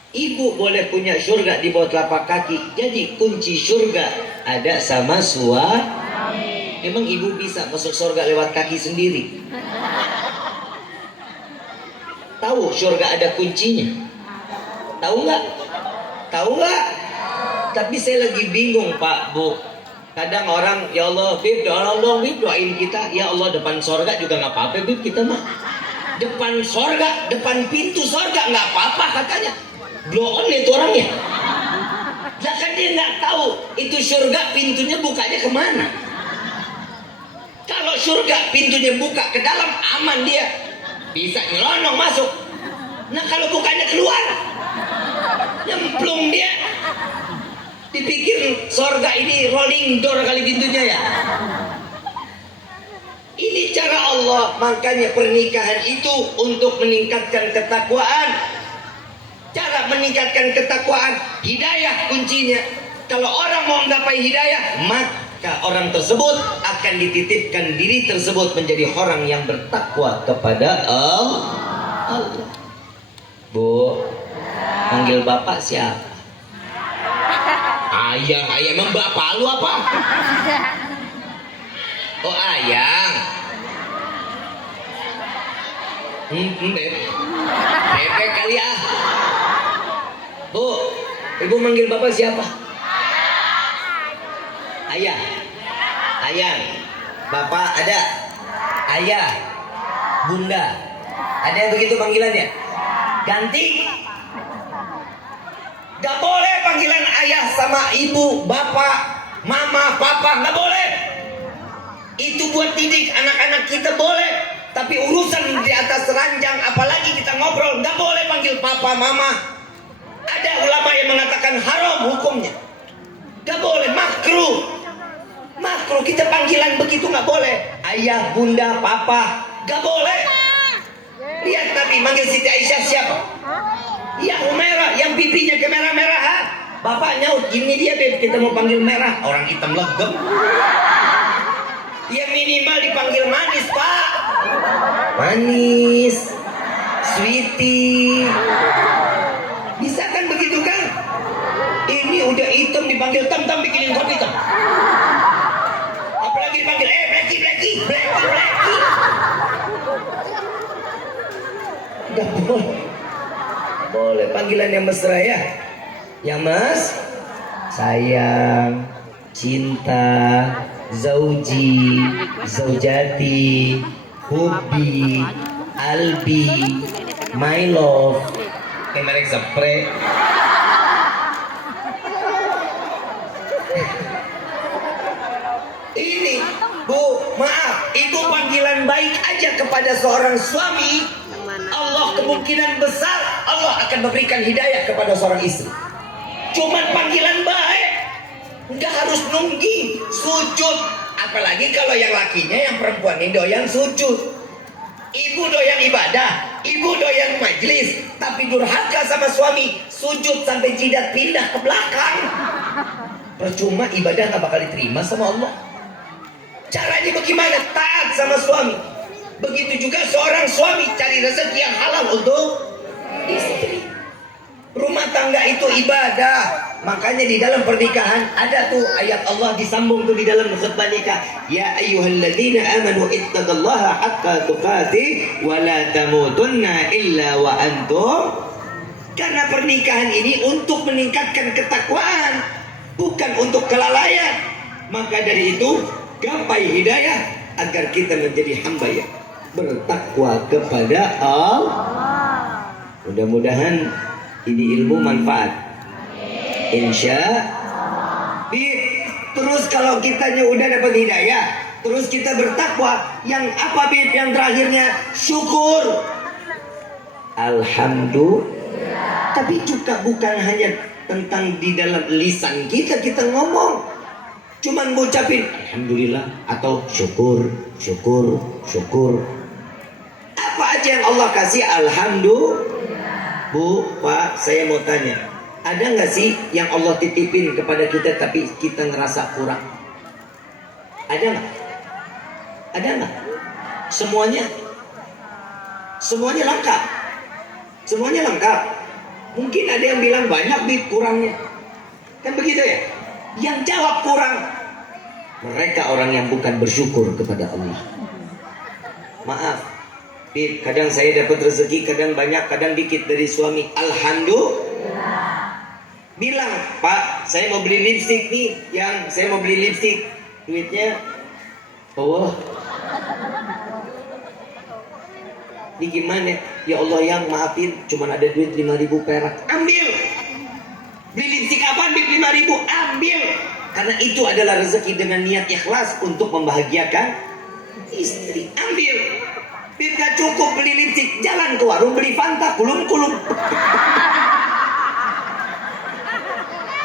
Ibu boleh punya surga di bawah telapak kaki. Jadi kunci surga ada sama suami. Emang ibu bisa masuk surga lewat kaki sendiri? Tahu surga ada kuncinya? Tahu nggak? Tahu nggak? Tapi saya lagi bingung Pak Bu. Kadang orang, ya Allah Bib, doa dong Bib, doain kita. Ya Allah depan surga juga nggak apa-apa Bib, kita mah depan surga, depan pintu surga nggak apa-apa katanya. Blow on itu orangnya. Lah kan dia nggak tahu itu surga pintunya bukanya kemana. Kalau surga pintunya buka ke dalam aman dia, bisa nyelonong masuk. Nah kalau bukanya keluar, nyemplung dia. Dipikir surga ini rolling door kali pintunya ya. Ini cara Allah. Makanya pernikahan itu untuk meningkatkan ketakwaan. Cara meningkatkan ketakwaan, hidayah kuncinya. Kalau orang mau menggapai hidayah, maka orang tersebut akan dititipkan diri tersebut menjadi orang yang bertakwa kepada Allah. Bu, panggil bapak siapa? Ayang, emang bapak lu apa? Oh ayang. Bebe kali ya. Bu, ibu manggil bapak siapa? Ayah. Ayang. Bapak ada? Ayah. Bunda. Ada yang begitu panggilannya? Ganti. Gak boleh panggilan ayah sama ibu, bapak, mama, papa, gak boleh. Itu buat didik anak-anak kita boleh. Tapi urusan di atas ranjang, apalagi kita ngobrol, gak boleh panggil papa, mama. Ada ulama yang mengatakan haram hukumnya. Gak boleh, makruh. Makruh, kita panggilan begitu gak boleh. Ayah, bunda, papa, gak boleh. Lihat Nabi manggil Siti Aisyah siapa? Ya Humairah, yang pipinya kemerah-merahan. Bapak nyaut, gini dia Beb, kita mau panggil merah. Orang hitam legem. Ya minimal dipanggil manis Pak. Manis, sweetie. Bisa kan begitu kan? Ini udah hitam dipanggil tam bikinin kopi tam. Apalagi dipanggil Blacky. Gak boleh. Boleh panggilan yang mesra ya. Yang mas, sayang, cinta, zauji, zaujati, hobi, albi, my love. Merek zapre. Ini Bu, maaf, itu panggilan baik aja kepada seorang suami. Allah kemungkinan besar Allah akan memberikan hidayah kepada seorang istri. Cuman panggilan baik, nggak harus nunggi sujud. Apalagi kalau yang lakinya, yang perempuan ini doyan sujud. Ibu doyan ibadah, ibu doyan majlis, tapi durhaka sama suami, sujud sampai jidat pindah ke belakang. Percuma, ibadah nggak bakal diterima sama Allah. Caranya bagaimana? Taat sama suami. Begitu juga seorang suami cari rezeki yang halal untuk istri. Rumah tangga itu ibadah. Makanya di dalam pernikahan ada tuh ayat Allah disambung tuh di dalam khutbah nikah. Ya ayyuhalladzina amanu ittaqullaha haqqa tuqatih wa la tamutunna illa wa antum. Karena pernikahan ini untuk meningkatkan ketakwaan, bukan untuk kelalaian. Maka dari itu gapai hidayah agar kita menjadi hamba yang bertakwa kepada Allah. Mudah-mudahan ini ilmu manfaat. Insya terus kalau kitanya udah dapat hidayah, terus kita bertakwa, yang apa Bib? Yang terakhirnya syukur. Alhamdulillah. Tapi juga bukan hanya tentang di dalam lisan kita ngomong, cuman ngucapin alhamdulillah atau syukur. Apa aja yang Allah kasih alhamdulillah. Bu, Pak, saya mau tanya, ada nggak sih yang Allah titipin kepada kita tapi kita ngerasa kurang? Ada nggak? Ada nggak? Semuanya lengkap. Semuanya lengkap. Mungkin ada yang bilang banyak Bib kurangnya. Kan begitu ya? Yang jawab kurang, mereka orang yang bukan bersyukur kepada Allah. Maaf, Bib, kadang saya dapat rezeki, kadang banyak, kadang dikit dari suami. Alhamdulillah. Bilang, Pak, saya mau beli lipstik nih, saya mau beli lipstik, duitnya, Allah. Ini gimana? Ya Allah yang maafin, cuman ada duit 5.000 perak. Ambil. Beli lipstik apa? Bib 5.000, ambil. Karena itu adalah rezeki dengan niat ikhlas untuk membahagiakan istri. Ambil. Bib gak cukup beli lipstik, jalan ke warung beli Fanta, kulum.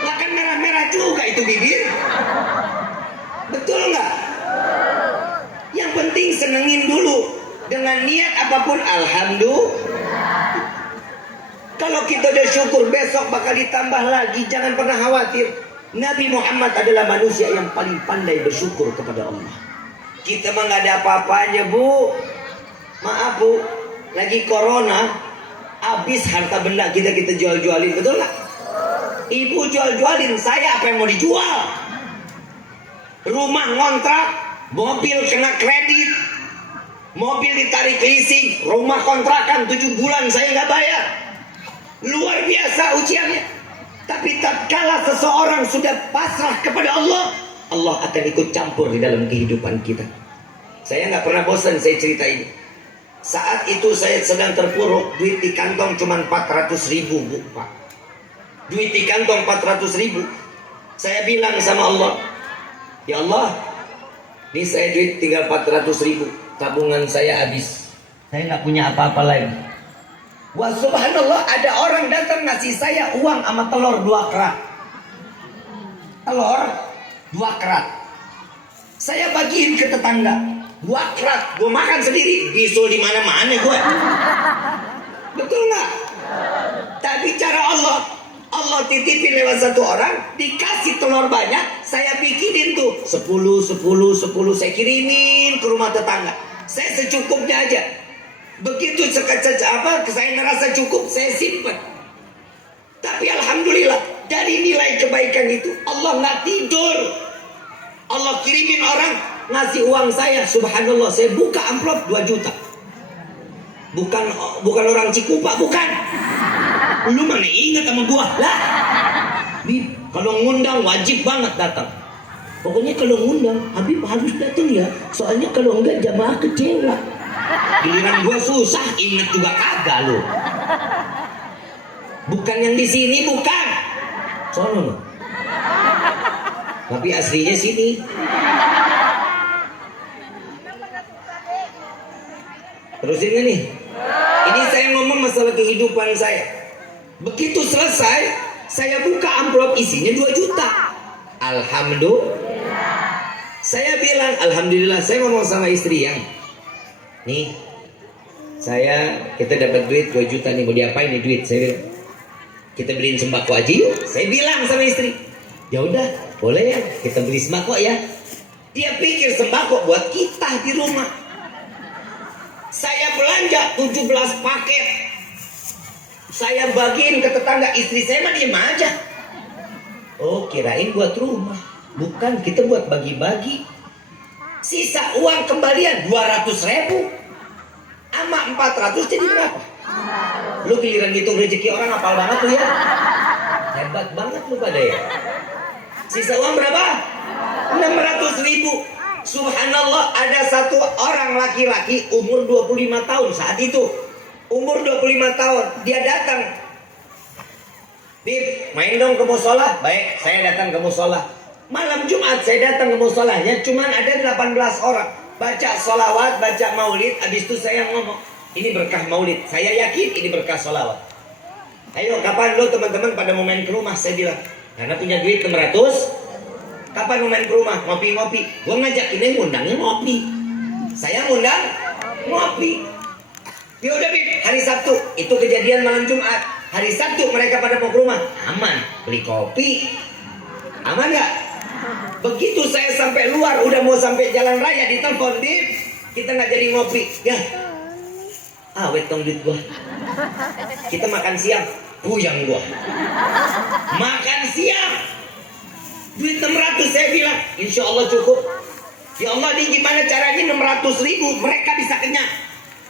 Lah kan merah-merah juga itu bibir. Betul nggak? Yang penting senengin dulu. Dengan niat apapun, alhamdulillah. Kalau kita udah syukur, besok bakal ditambah lagi. Jangan pernah khawatir. Nabi Muhammad adalah manusia yang paling pandai bersyukur kepada Allah. Kita mah nggak ada apa-apanya, Bu. Maaf, Bu. Lagi corona, habis harta benda kita jual-jualin, betul nggak? Ibu jual-jualin, saya apa yang mau dijual? Rumah ngontrak, mobil kena kredit, mobil ditarik leasing, rumah kontrakan 7 bulan saya nggak bayar. Luar biasa ujiannya. Tapi tatkala seseorang sudah pasrah kepada Allah, Allah akan ikut campur di dalam kehidupan kita. Saya nggak pernah bosan saya cerita ini. Saat itu saya sedang terpuruk, duit di kantong cuma 400.000, Bu, Pak. Duit di kantong 400.000. Saya bilang sama Allah, ya Allah, ini saya duit tinggal 400.000, tabungan saya habis, saya nggak punya apa-apa lagi. Wah, subhanallah, ada orang datang ngasih saya uang sama telur 2 kerat. Telur 2 kerat. Saya bagiin ke tetangga. 2 kerat, gue makan sendiri, bisul di mana-mana gue. Betul nggak? Tapi cara Allah titipin lewat satu orang, dikasih telur banyak, saya bikinin tuh 10, saya kirimin ke rumah tetangga. Saya secukupnya aja. Begitu saya ngerasa cukup, saya simpan. Tapi alhamdulillah dari nilai kebaikan itu Allah nggak tidur. Allah kirimin orang ngasih uang saya, subhanallah, saya buka amplop 2 juta. Bukan orang Cikupa, bukan. Lu mana ingat sama gua lah. Bib, kalau ngundang wajib banget datang. Pokoknya kalau ngundang Habib harus datang ya. Soalnya kalau enggak jamaah kecewa. Giliran gua susah ingat juga kagak lu. Bukan yang di sini, bukan. Sono. Tapi aslinya sini. Terusin gak nih? Ini saya ngomong masalah kehidupan saya. Begitu selesai, saya buka amplop isinya 2 juta. Alhamdulillah. Saya bilang, alhamdulillah, saya ngomong sama istri yang, nih, kita dapat duit 2 juta nih, mau diapain nih duit? Saya bilang, kita beliin sembako aja yuk. Saya bilang sama istri, ya udah, boleh ya, kita beli sembako ya. Dia pikir sembako buat kita di rumah. Saya belanja 17 paket. Saya bagiin ke tetangga, istri saya mah diem aja. Oh, kirain buat rumah. Bukan, kita buat bagi-bagi. Sisa uang kembalian 200.000 sama 400 jadi berapa? Lu giliran ngitung rezeki orang hafal banget tuh ya. Hebat banget lu pada ya. Sisa uang berapa? 600.000. Subhanallah, ada satu orang laki-laki umur 25 tahun saat itu. Umur 25 tahun, dia datang. Bib, main dong ke musola. Baik, saya datang ke musola. Malam Jumat saya datang ke musolanya, cuman ada 18 orang. Baca sholawat, baca maulid, habis itu saya ngomong, ini berkah maulid. Saya yakin ini berkah sholawat. Ayo, kapan lo teman-teman pada mau main ke rumah? Saya bilang, karena punya duit 600. Kapan mau main ke rumah? Ngopi-ngopi. Gue ngajak ini ngundangnya ngopi. Saya ngundang ngopi. Ya udah Bib, hari Sabtu. Itu kejadian malam Jumat. Hari Sabtu mereka pada mau ke rumah. Aman, beli kopi. Aman gak? Begitu saya sampai luar, udah mau sampai jalan raya, ditelepon, Bib, kita nggak jadi ngopi. Ya, awet dong duit gua. Kita makan siang, puyang gua. Makan siang, duit 600, saya bilang, insya Allah cukup. Ya Allah, ini gimana caranya 600.000 mereka bisa kenyang.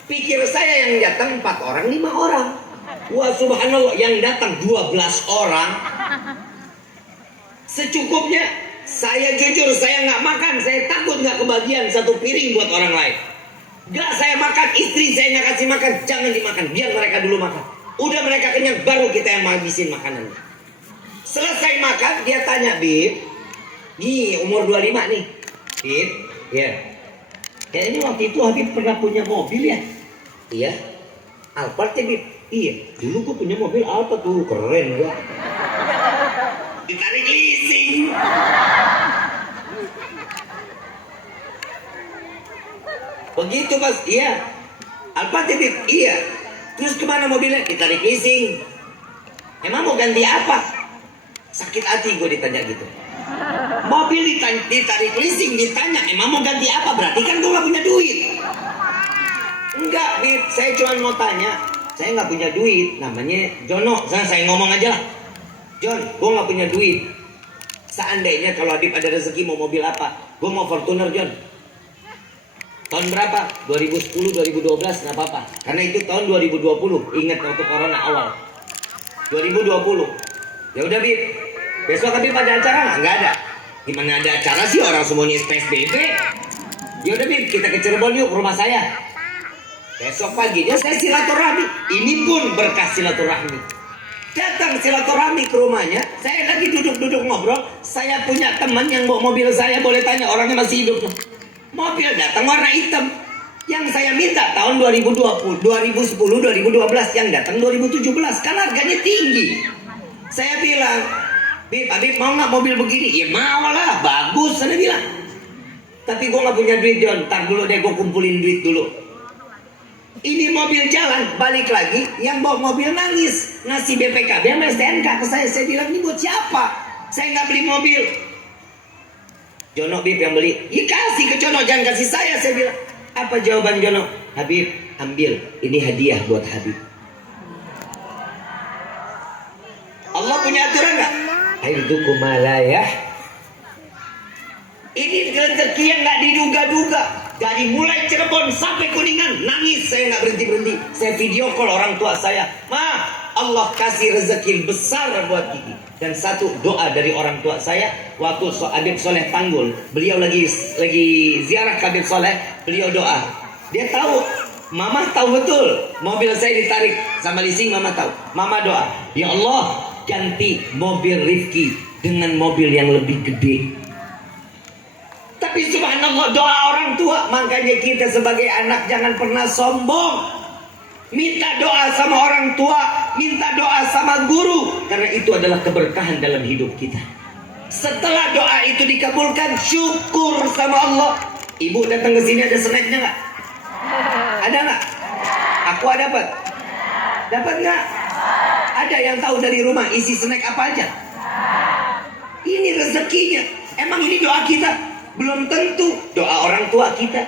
Pikir saya yang datang 4 orang, 5 orang. Wah subhanallah, yang datang 12 orang. Secukupnya. Saya jujur, saya nggak makan. Saya takut nggak kebagian 1 piring buat orang lain. Nggak saya makan, istri saya nggak kasih makan. Jangan dimakan, biar mereka dulu makan. Udah mereka kenyang, baru kita yang ngabisin makanannya. Selesai makan, dia tanya, Bib, nih umur 25 nih, Bib, ya, kayaknya waktu itu Habib pernah punya mobil ya? Iya. Alphard ya Bib? Iya. Dulu gue punya mobil Alphard tuh, keren gua. Ditarik leasing. Begitu Mas, iya. Alphard ya Bib? Iya. Terus kemana mobilnya? Ditarik leasing. Emang mau ganti apa? Sakit hati gue ditanya gitu. Mobil ditarik leasing, ditanya emang mau ganti apa? Berarti kan gue gak punya duit. Enggak Bib, saya cuma mau tanya. Saya gak punya duit, namanya Jono. Saya ngomong aja lah, John, gue gak punya duit. Seandainya kalau Habib ada rezeki mau mobil apa? Gue mau Fortuner John. Tahun berapa? 2010, 2012 gak apa-apa. Karena itu tahun 2020. Ingat waktu corona awal 2020. Ya udah Bib, besok Habib ada acara nggak ada. Gimana ada acara sih, orang semuanya PSBB. Ya udah Bib, kita ke Cirebon yuk, ke rumah saya. Besok paginya saya silaturahmi. Ini pun berkah silaturahmi. Datang silaturahmi ke rumahnya, saya lagi duduk-duduk ngobrol. Saya punya teman yang bawa mobil saya, boleh tanya orangnya masih hidup. Mobil datang warna hitam. Yang saya minta tahun 2020, 2010, 2012, yang datang 2017. Kan harganya tinggi. Saya bilang, Bib, Habib mau nggak mobil begini? Ya mau lah, bagus. Saya bilang. Tapi gue nggak punya duit John. Ntar dulu deh, gue kumpulin duit dulu. Ini mobil jalan, balik lagi. Yang bawa mobil nangis, ngasih BPKB sama STNK ke saya. Saya bilang, ini buat siapa? Saya nggak beli mobil. Jono Bib yang beli. Ya kasih ke Jono, jangan kasih saya. Saya bilang, apa jawaban Jono? Habib, ambil. Ini hadiah buat Habib. Airzuku malayah. Ini rezeki yang nggak diduga-duga. Dari mulai Cirebon sampai Kuningan nangis, saya nggak berhenti. Saya video call orang tua saya. Ma, Allah kasih rezeki besar buat Kiki. Dan satu doa dari orang tua saya waktu Habib Soleh Tanggul, beliau lagi ziarah ke Habib Soleh, beliau doa. Dia tahu, Mama tahu betul mobil saya ditarik sama leasing, Mama tahu. Mama doa, ya Allah ganti mobil Rifki dengan mobil yang lebih gede. Tapi subhanallah doa orang tua. Makanya kita sebagai anak jangan pernah sombong. Minta doa sama orang tua, minta doa sama guru, karena itu adalah keberkahan dalam hidup kita. Setelah doa itu dikabulkan, syukur sama Allah. Ibu datang ke sini ada snacknya nggak? Ada nggak? Aku dapat. Dapat nggak? Ada yang tahu dari rumah isi snack apa aja? Ini rezekinya. Emang ini doa kita? Belum tentu. Doa orang tua kita,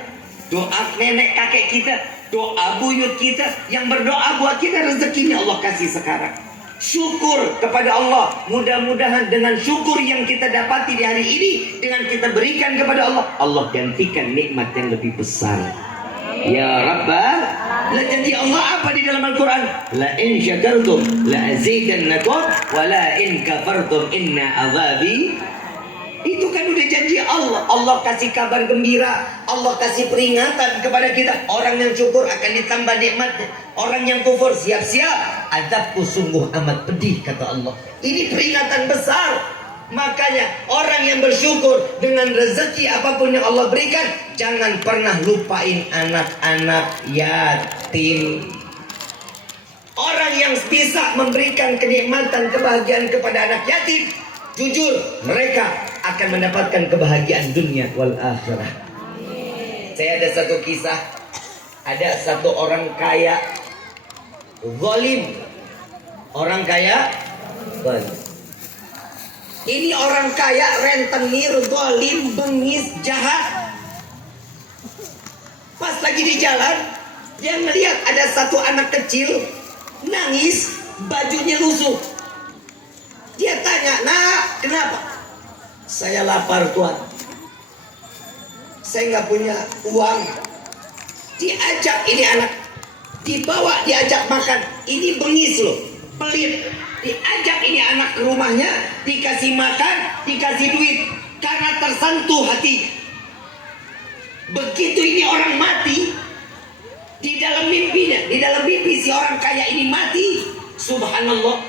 doa nenek kakek kita, doa buyut kita yang berdoa buat kita, rezekinya Allah kasih sekarang. Syukur kepada Allah. Mudah-mudahan dengan syukur yang kita dapati di hari ini, dengan kita berikan kepada Allah, Allah gantikan nikmat yang lebih besar. Ya Rabbal, la janji Allah apa di dalam Al-Quran? La in syakartum la azidannakum wa la in kafartum inna azabi. Itu kan udah janji Allah. Allah kasih kabar gembira, Allah kasih peringatan kepada kita. Orang yang syukur akan ditambah nikmatnya. Orang yang kufur siap-siap, azabku sungguh amat pedih, kata Allah. Ini peringatan besar. Makanya orang yang bersyukur dengan rezeki apapun yang Allah berikan, jangan pernah lupain anak-anak yatim. Orang yang bisa memberikan kenikmatan, kebahagiaan kepada anak yatim, jujur mereka akan mendapatkan kebahagiaan dunia wal akhirah. Saya ada satu kisah. Ada satu orang kaya zalim. Orang kaya zalim. Ini orang kaya rentenir, zalim, bengis, jahat. Pas lagi di jalan, dia melihat ada satu anak kecil nangis, bajunya lusuh. Dia tanya, "Nak, kenapa?" "Saya lapar, Tuan. Saya nggak punya uang." Diajak ini anak, dibawa, diajak makan. Ini bengis loh, pelit. Diajak ini anak ke rumahnya, dikasih makan, dikasih duit, karena tersentuh hati. Begitu ini orang mati, di dalam mimpinya, di dalam mimpi si orang kaya ini mati, subhanallah,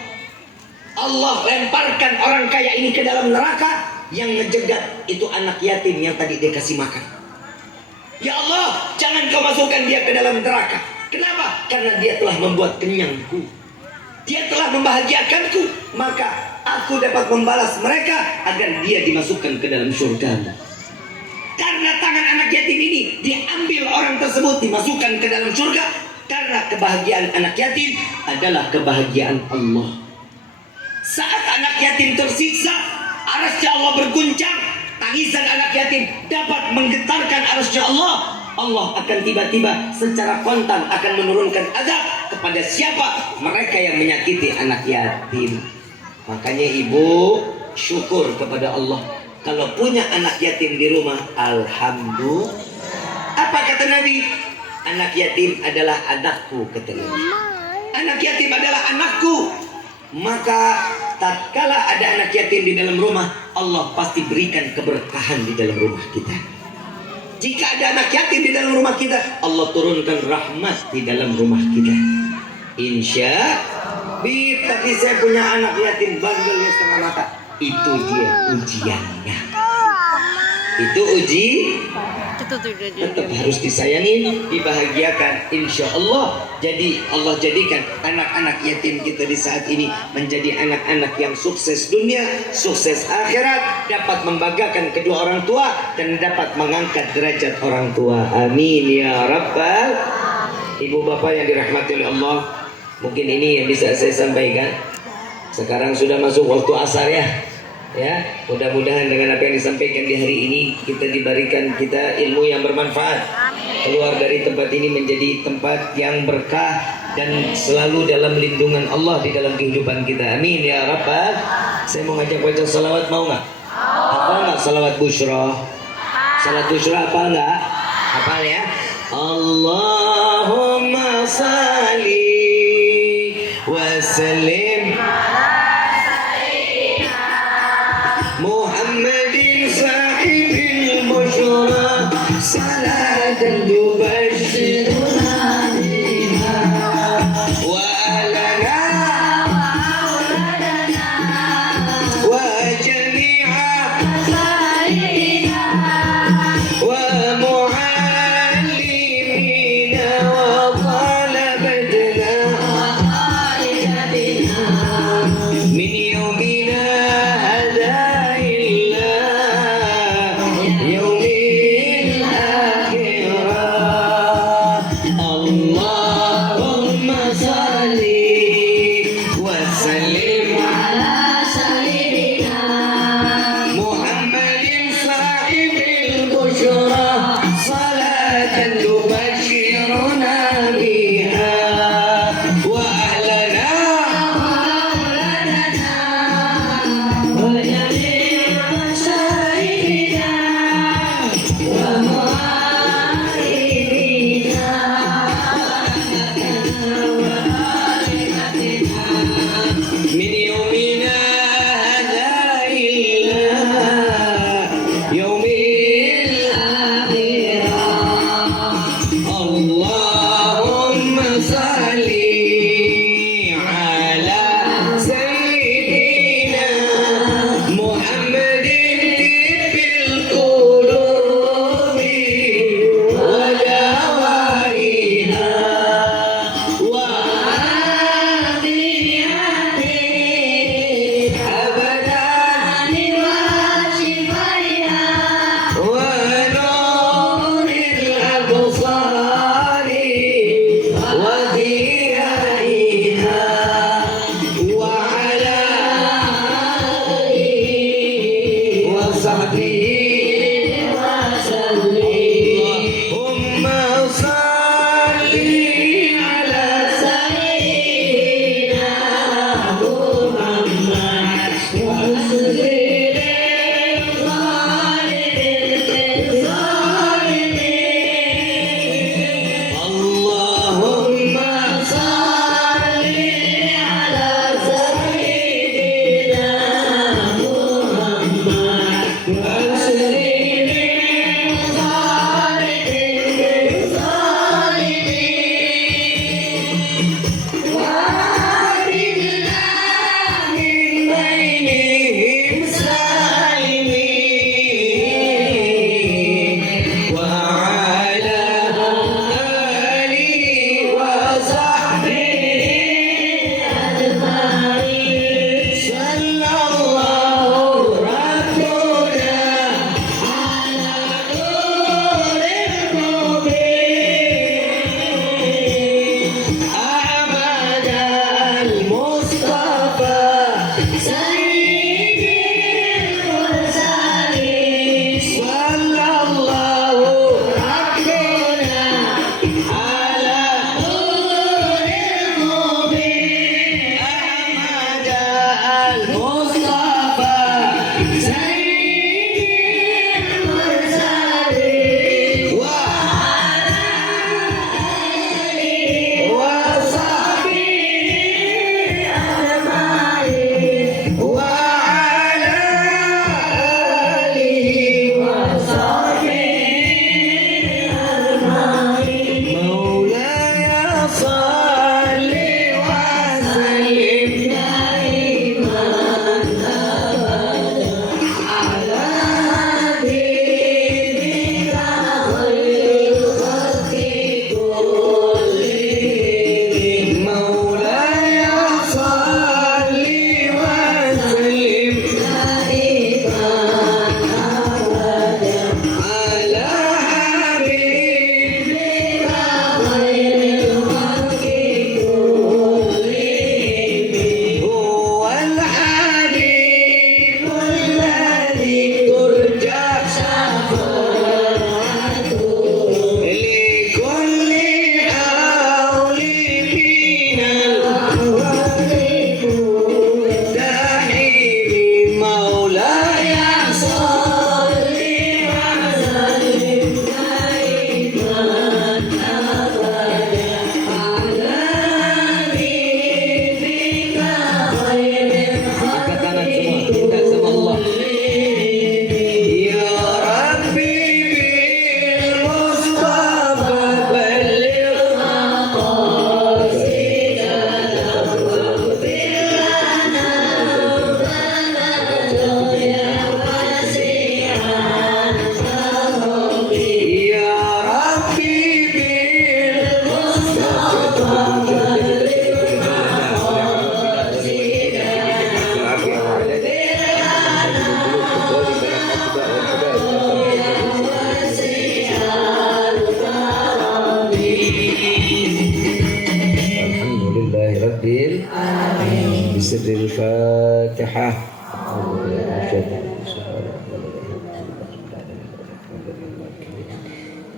Allah lemparkan orang kaya ini ke dalam neraka. Yang ngejegat itu anak yatim yang tadi dia kasih makan. Ya Allah, jangan kau masukkan dia ke dalam neraka. Kenapa? Karena dia telah membuat kenyangku, dia telah membahagiakanku, maka aku dapat membalas mereka agar dia dimasukkan ke dalam surga. Karena tangan anak yatim ini diambil orang tersebut, dimasukkan ke dalam surga. Karena kebahagiaan anak yatim adalah kebahagiaan Allah. Saat anak yatim tersiksa, arasy Allah berguncang. Tangisan anak yatim dapat menggetarkan arasy Allah. Allah akan tiba-tiba secara kontan akan menurunkan azab kepada siapa? Mereka yang menyakiti anak yatim. Makanya ibu syukur kepada Allah. Kalau punya anak yatim di rumah, alhamdulillah. Apa kata Nabi? Anak yatim adalah anakku, kata Nabi. Anak yatim adalah anakku. Maka tatkala ada anak yatim di dalam rumah, Allah pasti berikan keberkahan di dalam rumah kita. Jika ada anak yatim di dalam rumah kita, Allah turunkan rahmat di dalam rumah kita. Insya Allah. Tapi saya punya anak yatim bandelnya setengah mata. Itu dia ujiannya. Itu uji. Tetap harus disayangin, dibahagiakan. Insya Allah. Jadi Allah jadikan anak-anak yatim kita di saat ini menjadi anak-anak yang sukses dunia, sukses akhirat, dapat membanggakan kedua orang tua dan dapat mengangkat derajat orang tua. Amin ya Rabbal. Ibu bapak yang dirahmati oleh Allah, mungkin ini yang bisa saya sampaikan. Sekarang sudah masuk waktu asar ya. Ya, mudah-mudahan dengan apa yang disampaikan di hari ini kita diberikan kita ilmu yang bermanfaat. Keluar dari tempat ini menjadi tempat yang berkah, dan selalu dalam lindungan Allah di dalam kehidupan kita. Amin ya Rabbal. Saya mau ngajak baca salawat, mau nggak? Hafal nggak salawat Bushra? Salawat Bushra apa nggak? Hafal ya. Allahumma salli wa sallim Muhammadin sahibil bushra salatan tubashiruna biha wa alana wa jami'a wa muallimina wa talabatna min yawmina hadha illa yawmil akhirah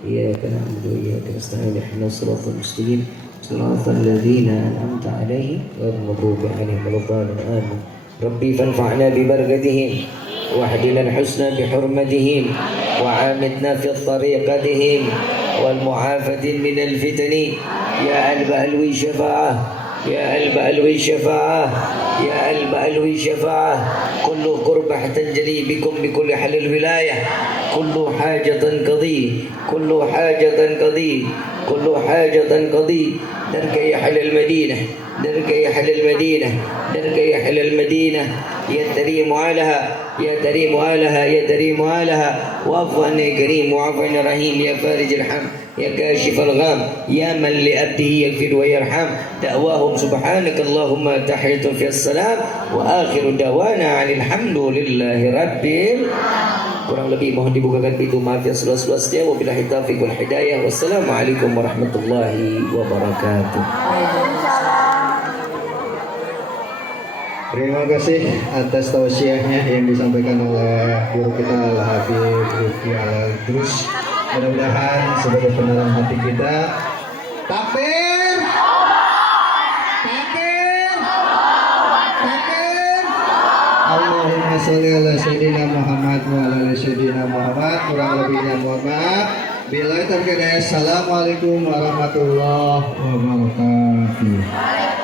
إياك نعبد وإياك نستعين اهدنا الصراط المستقيم صراط الذين أنعمت عليهم غير المغضوب عليهم ولا الضالين آمين. ربي فانفعنا ببركتهم واهدنا الحسنى بحرمتهم وعامدنا في طريقتهم والمعافاة من الفتن يا قلب ألوي شفاعة يا قلب ألوي شفاعة يا قلب ألوي شفاعة كل قربة تنجلي بكم بكل حل الولاية كل حاجة قضي كل حاجة قضي كل حاجة قضي درك يحل المدينة درك يحل المدينة درك يحل المدينة يا تريم آلها يا تريم آلها يا تريم آلها واعف عنا يا كريم واعف عنا رحيم يا فارج الحم يا كاشف الغام يا من لأبده يغفر ويرحم دعواهم سبحانك اللهم تحية في السلام وآخر دعوانا عن الحمد لله رب kurang lebih mohon dibukakan pintu maaf yang seluas-luasnya wabillahi taufiq wal hidayah wassalamualaikum warahmatullahi wabarakatuh. Terima kasih atas tausiahnya yang disampaikan oleh guru kita Al-Habib Lutfi Al-Drus. Mudah-mudahan sebagai penerang hati kita. Takbir! Takbir! Takbir! Allahumma sholli ala sayyidina Muhammad wa ala sayyidina Muhammad. Kurang lebihnya mohon maaf. Bila terkena. Assalamualaikum warahmatullahi wabarakatuh.